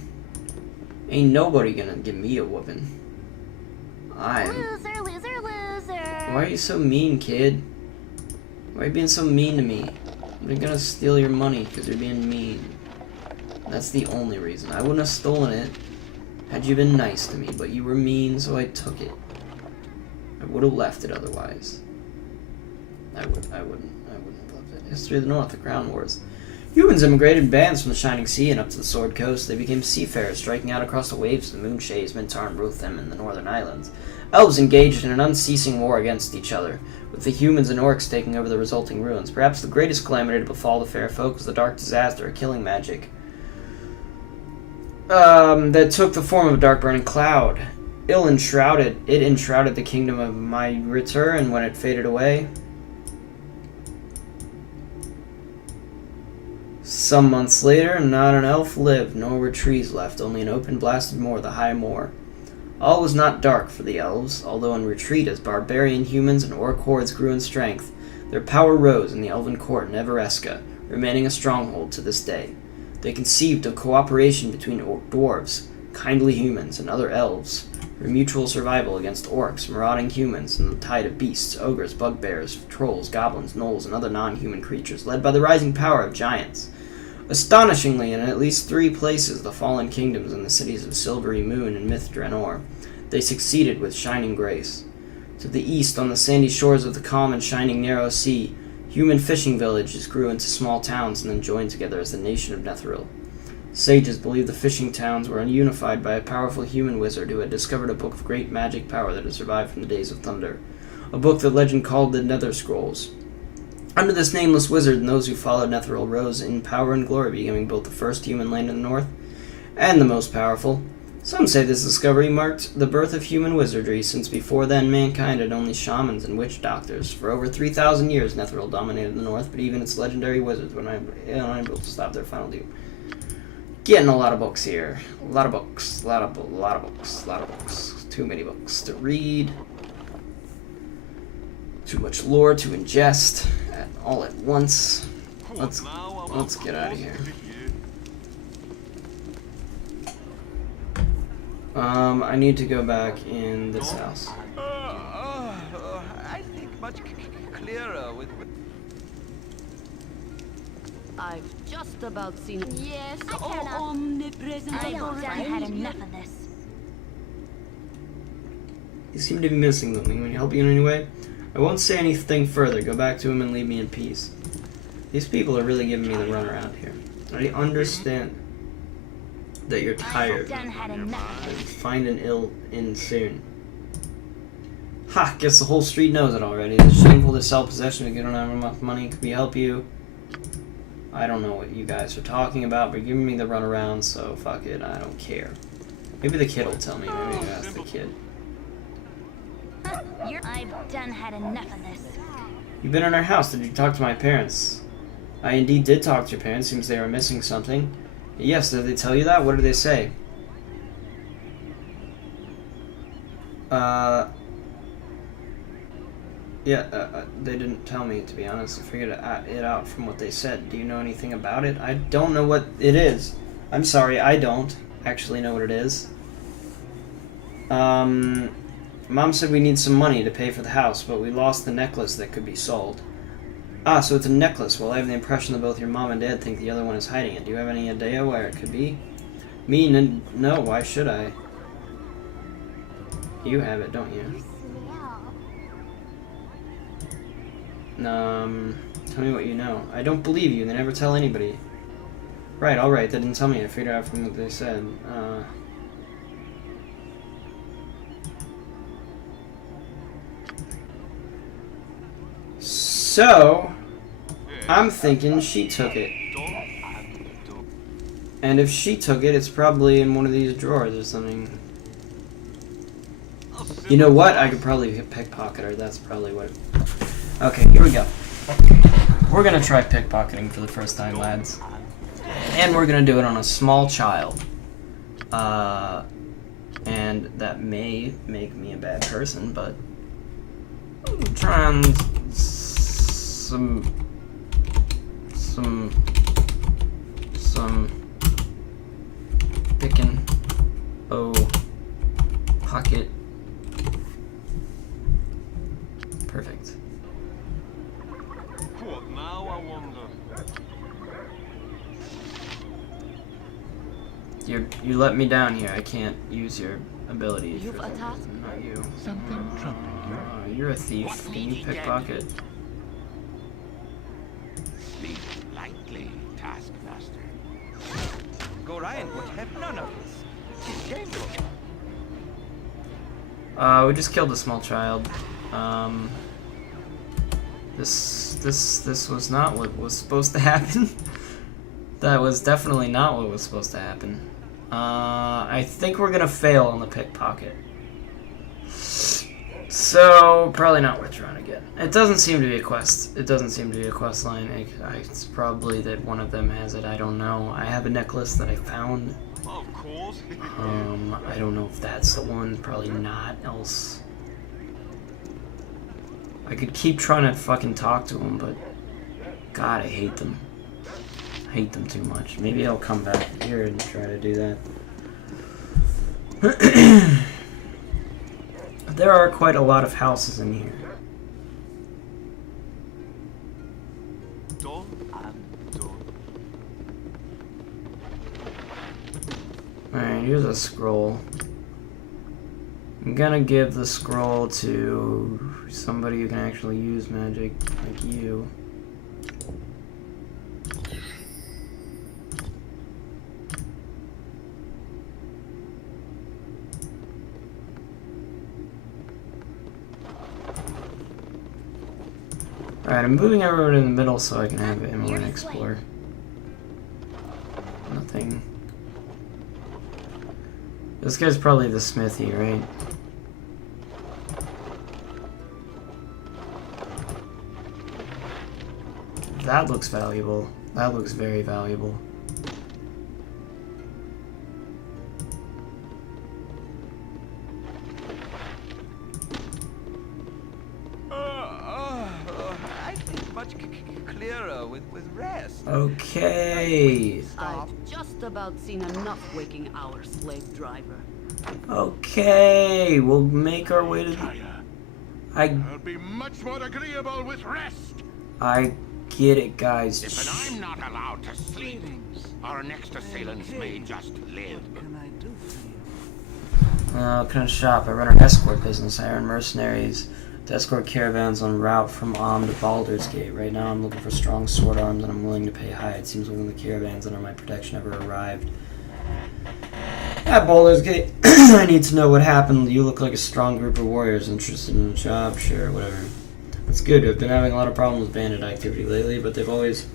Ain't nobody gonna give me a whooping. Loser. Why are you so mean, kid? Why are you being so mean to me? I'm gonna steal your money because you're being mean. That's the only reason. I wouldn't have stolen it had you been nice to me, but you were mean, so I took it. I would have left it otherwise. I wouldn't have left it. History of the North, the Crown Wars. Humans immigrated in bands from the Shining Sea and up to the Sword Coast. They became seafarers, striking out across the waves of the Moonshaes, Mintar, and Ruthven in the northern islands. Elves engaged in an unceasing war against each other, with the humans and orcs taking over the resulting ruins. Perhaps the greatest calamity to befall the fair folk was the dark disaster, a killing magic, that took the form of a dark burning cloud. It enshrouded the kingdom of Myritter, and when it faded away, some months later, not an elf lived, nor were trees left, only an open blasted moor, the high moor. All was not dark for the elves, although in retreat as barbarian humans and orc hordes grew in strength, their power rose in the elven court in Everesca, remaining a stronghold to this day. They conceived of cooperation between dwarves, kindly humans, and other elves, for mutual survival against orcs, marauding humans, and the tide of beasts, ogres, bugbears, trolls, goblins, gnolls, and other non-human creatures, led by the rising power of giants. Astonishingly, in at least 3 places, the fallen kingdoms and the cities of Silvery Moon and Myth Draenor, they succeeded with shining grace. To the east, on the sandy shores of the calm and shining narrow sea, human fishing villages grew into small towns and then joined together as the nation of Netheril. Sages believed the fishing towns were unified by a powerful human wizard who had discovered a book of great magic power that had survived from the days of thunder, a book that legend called the Nether Scrolls. Under this nameless wizard, and those who followed Netheril rose in power and glory, becoming both the first human land in the north and the most powerful. Some say this discovery marked the birth of human wizardry, since before then mankind had only shamans and witch doctors. For over 3,000 years, Netheril dominated the north, but even its legendary wizards were unable to stop their final doom. Getting a lot of books here. A lot of books. A lot of books. Too many books to read. Too much lore to ingest all at once. Let's get out of here. I need to go back in this house. I think much clearer with. I've just about seen it. Yes, I Oh, cannot. omnipresent. I've done had enough of this. You seem to be missing something. Can I help you in any way? I won't say anything further. Go back to him and leave me in peace. These people are really giving me the runaround here. I understand that you're tired. I've done had enough of this. Find an ill in soon. Ha! Guess the whole street knows it already. It's shameful to sell possession if you don't have enough money. Could we help you? I don't know what you guys are talking about, but you're giving me the runaround, so fuck it, I don't care. Maybe the kid will tell me. Maybe I can ask the kid. I've done had enough of this. You've been in our house. Did you talk to my parents? I indeed did talk to your parents. Seems they were missing something. Yes, did they tell you that? What did they say? They didn't tell me, to be honest. I figured it out from what they said. Do you know anything about it? I don't know what it is. I'm sorry, I don't actually know what it is. Mom said we need some money to pay for the house, but we lost the necklace that could be sold. Ah, so it's a necklace. Well, I have the impression that both your mom and dad think the other one is hiding it. Do you have any idea where it could be? Me? No, why should I? You have it, don't you? Tell me what you know. I don't believe you. They never tell anybody. Right, alright. They didn't tell me. I figured out from what they said. So, I'm thinking she took it. And if she took it, it's probably in one of these drawers or something. You know what? I could probably pickpocket her. That's probably what... Okay, here we go. We're gonna try pickpocketing for the first time, lads. And we're gonna do it on a small child. And that may make me a bad person, but... I'm trying some picking pocket. Perfect. What now, I wonder? You let me down here. I can't use your abilities. You've a task? Not you. Something troubling you? You're a thief. Can you pickpocket? Sleep lightly, taskmaster. Gorion would have none of this. It's shameful. We just killed a small child. This was not what was supposed to happen. That was definitely not what was supposed to happen. I think we're gonna fail on the pickpocket. So, probably not worth trying again. It doesn't seem to be a quest. It doesn't seem to be a quest line. It's probably that one of them has it. I don't know. I have a necklace that I found. Of course. I don't know if that's the one. Probably not, else... I could keep trying to fucking talk to them, but... God, I hate them. I hate them too much. Maybe I'll come back here and try to do that. There are quite a lot of houses in here. Done and done. Alright, here's a scroll. I'm gonna give the scroll to somebody who can actually use magic, like you. Alright, I'm moving everyone in the middle so I can have everyone explore. Nothing. This guy's probably the smithy, right? That looks valuable. That looks very valuable. I think much clearer with rest. Okay. I've just about seen enough waking hour, slave driver. Okay. We'll make our way to... I'll be much more agreeable with rest. I get it, guys. If I'm not allowed to sleep, our next assailants may just live. What kind of shop? I run an escort business. I earn mercenaries to escort caravans en route from to Baldur's Gate. Right now I'm looking for strong sword arms and I'm willing to pay high. It seems one of the caravans under my protection ever arrived. At Baldur's Gate, I need to know what happened. You look like a strong group of warriors interested in the job. Sure, whatever. That's good. I've been having a lot of problems with bandit activity lately, but they've always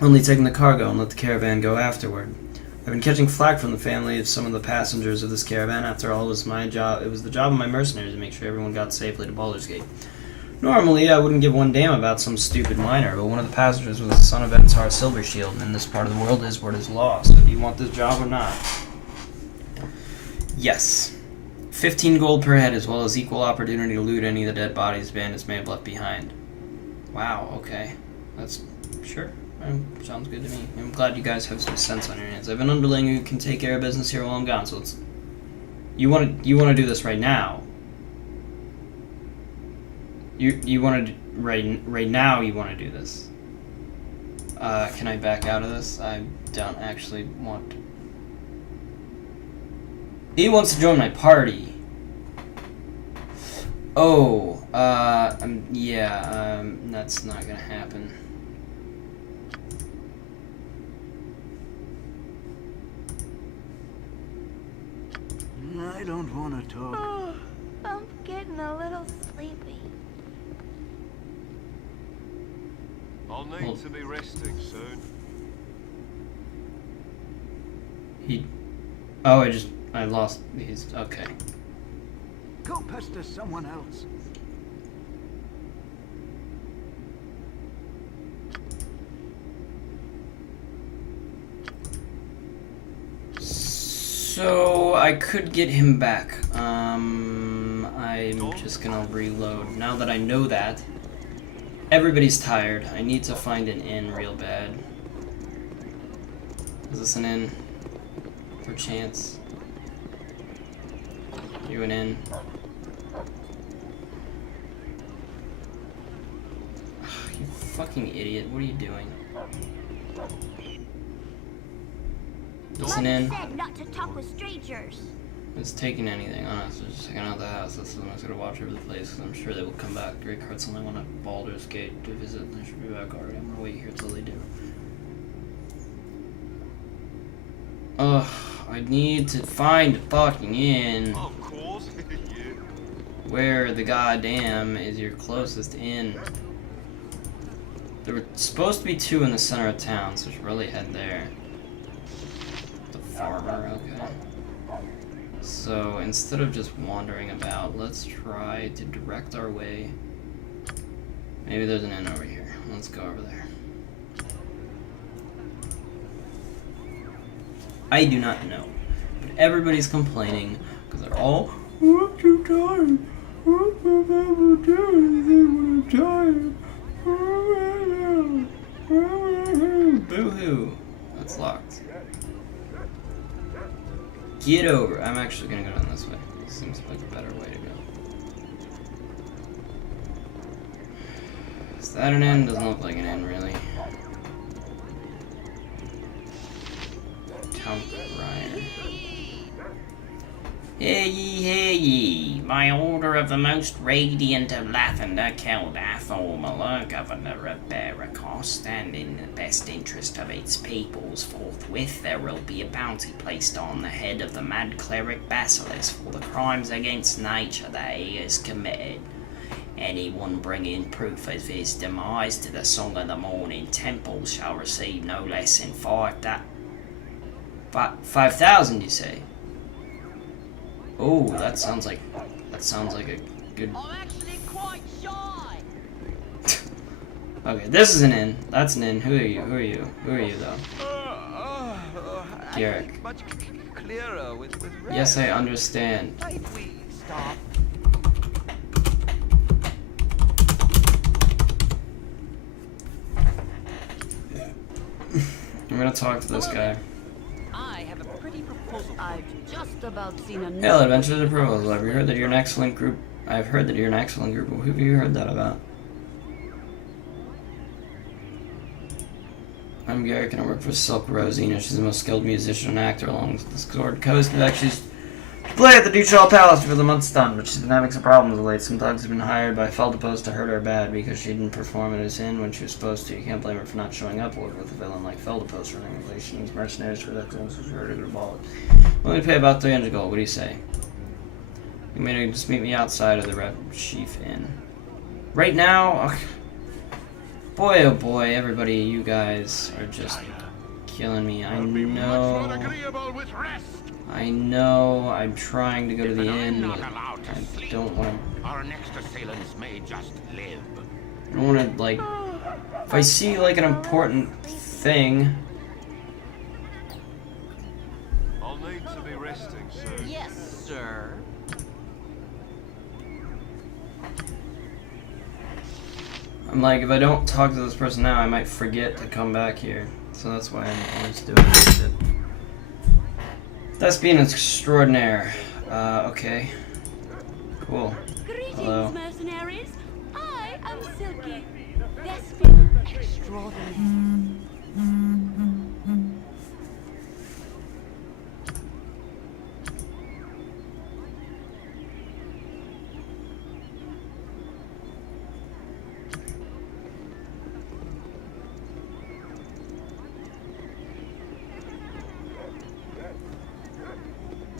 Only taking the cargo and let the caravan go afterward. I've been catching flack from the family of some of the passengers of this caravan. After all, it was my job. It was the job of my mercenaries to make sure everyone got safely to Baldur's Gate. Normally, I wouldn't give one damn about some stupid miner, but one of the passengers was the son of Ensar Silvershield, and in this part of the world, his word is law. So, do you want this job or not? Yes. 15 gold per head, as well as equal opportunity to loot any of the dead bodies bandits may have left behind. Wow. Okay. That's sure. Sounds good to me. I'm glad you guys have some sense on your hands. I have an underling who can take care of business here while I'm gone. So it's you want to do this right now. You want to right now. You want to do this. Can I back out of this? I don't actually want. He wants to join my party. Oh, yeah. That's not gonna happen. I don't want to talk. Oh, I'm getting a little sleepy. I'll need to be resting soon. I lost these. Okay. Go pester someone else. So I could get him back. I'm just gonna reload. Now that I know that, everybody's tired. I need to find an inn real bad. Is this an inn? Perchance. You an inn? You fucking idiot! What are you doing? Listen in. Said not to talk with strangers. It's taking anything on us. We're just checking out the house. That's the most gonna watch over the place, because I'm sure they will come back. Great Heart's only one at Baldur's Gate to visit. They should be back already. I'm gonna wait here till they do. Ugh, I need to find a fucking inn. Of course. Yeah. Where the goddamn is your closest inn? There were supposed to be 2 in the center of town, so we should really head there. The farmer, okay. So instead of just wandering about, let's try to direct our way. Maybe there's an inn over here. Let's go over there. I do not know, but everybody's complaining because they're all, I'm too tired. I'm tired. Boo-hoo. That's locked. Get over. I'm actually gonna go down this way. Seems like a better way to go. Is that an inn? Doesn't look like an inn, really. Count Ryan. Hear ye, my order of the most radiant of Lathander killed Atholmala, governor of Beregost, and in the best interest of its peoples, forthwith there will be a bounty placed on the head of the mad cleric Basilisk for the crimes against nature that he has committed. Anyone bringing proof of his demise to the Song of the Morning Temple shall receive no less than 5,000, you say? Oh, that sounds like a good. I'm actually quite shy. Okay, this is an inn. That's an inn. Who are you? Who are you? Who are you, though? Garrick. Much clearer with red. Yes, I understand. Might we stop? I'm gonna talk to this guy. I have a pretty proposal. I've just about seen a Hail, Adventures of Proposal. I've heard that you're an excellent group. Who have you heard that about? I'm Garrick and I work for Silk Rosina. She's the most skilled musician and actor along the Sword Coast. In fact, she's played at the Duchal Palace for the month's done, but she's been having some problems of late. Some dogs have been hired by Feldipos to hurt her bad because she didn't perform at his inn when she was supposed to. You can't blame her for not showing up with a villain like Feldipos running the place. She needs mercenaries for that, so she's ready to ball it. We'll only pay about 300 gold. What do you say? You may just meet me outside of the Red Chief Inn. Right now? Boy, oh boy, everybody, you guys are just killing me. I know. I know. I'm trying to go to the inn, but I don't want to. Our next assailants may just live. I don't want to, like. If I see, like, an important thing. I'll need to be resting soon. Yes, sir. I'm like, if I don't talk to this person now, I might forget to come back here. So that's why I'm always doing this shit. That's being extraordinaire. Okay. Cool. Greetings, Hello. mercenaries. I am Silky. Thespian extraordinary.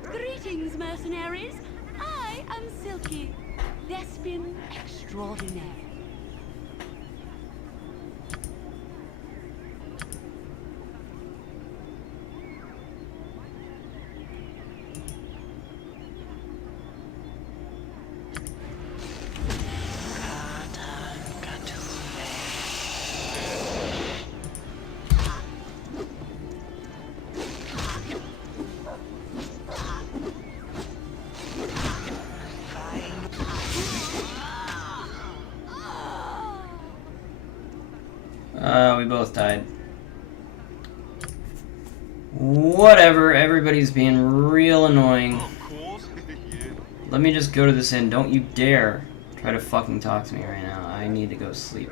Greetings, mercenaries. I am Silky. Thespian extraordinaire. We both died. Whatever, everybody's being real annoying. Of course. Yeah. Let me just go to this inn. Don't you dare try to fucking talk to me right now. I need to go sleep.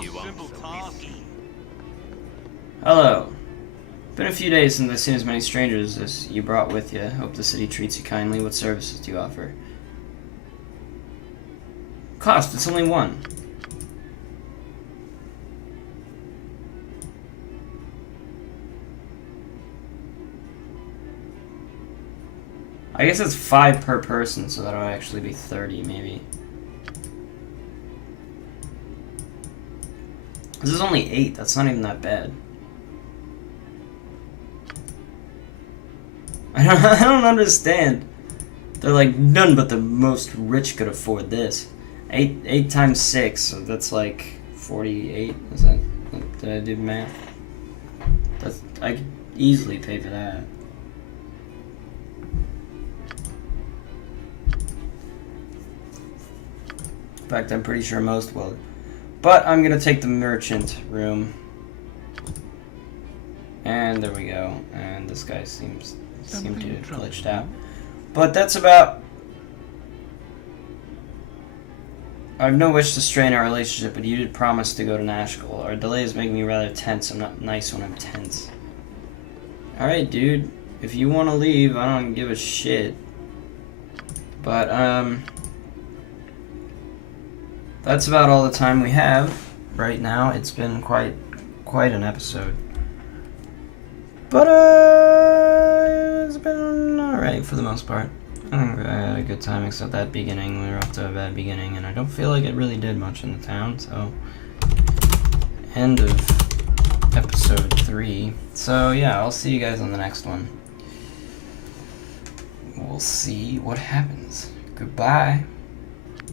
Simple task. Hello. Been a few days since I've seen as many strangers as you brought with you. Hope the city treats you kindly. What services do you offer? Cost, it's only one. I guess it's 5 per person, so that'll actually be 30 maybe. This is only 8, that's not even that bad. I don't understand. They're like, none but the most rich could afford this. 8 times 6, so that's like 48. Is that? Did I do math? I could easily pay for that. In fact, I'm pretty sure most will. But I'm gonna take the merchant room. And there we go. And this guy seemed to have glitched out. But that's about. I have no wish to strain our relationship, but you did promise to go to Nashville. Our delay is making me rather tense. I'm not nice when I'm tense. Alright, dude. If you want to leave, I don't give a shit. But, that's about all the time we have right now. It's been quite an episode. But, it's been alright for the most part. I think I had a good time, except that beginning. We were off to a bad beginning, and I don't feel like it really did much in the town, so. End of episode 3. So, yeah, I'll see you guys on the next one. We'll see what happens. Goodbye.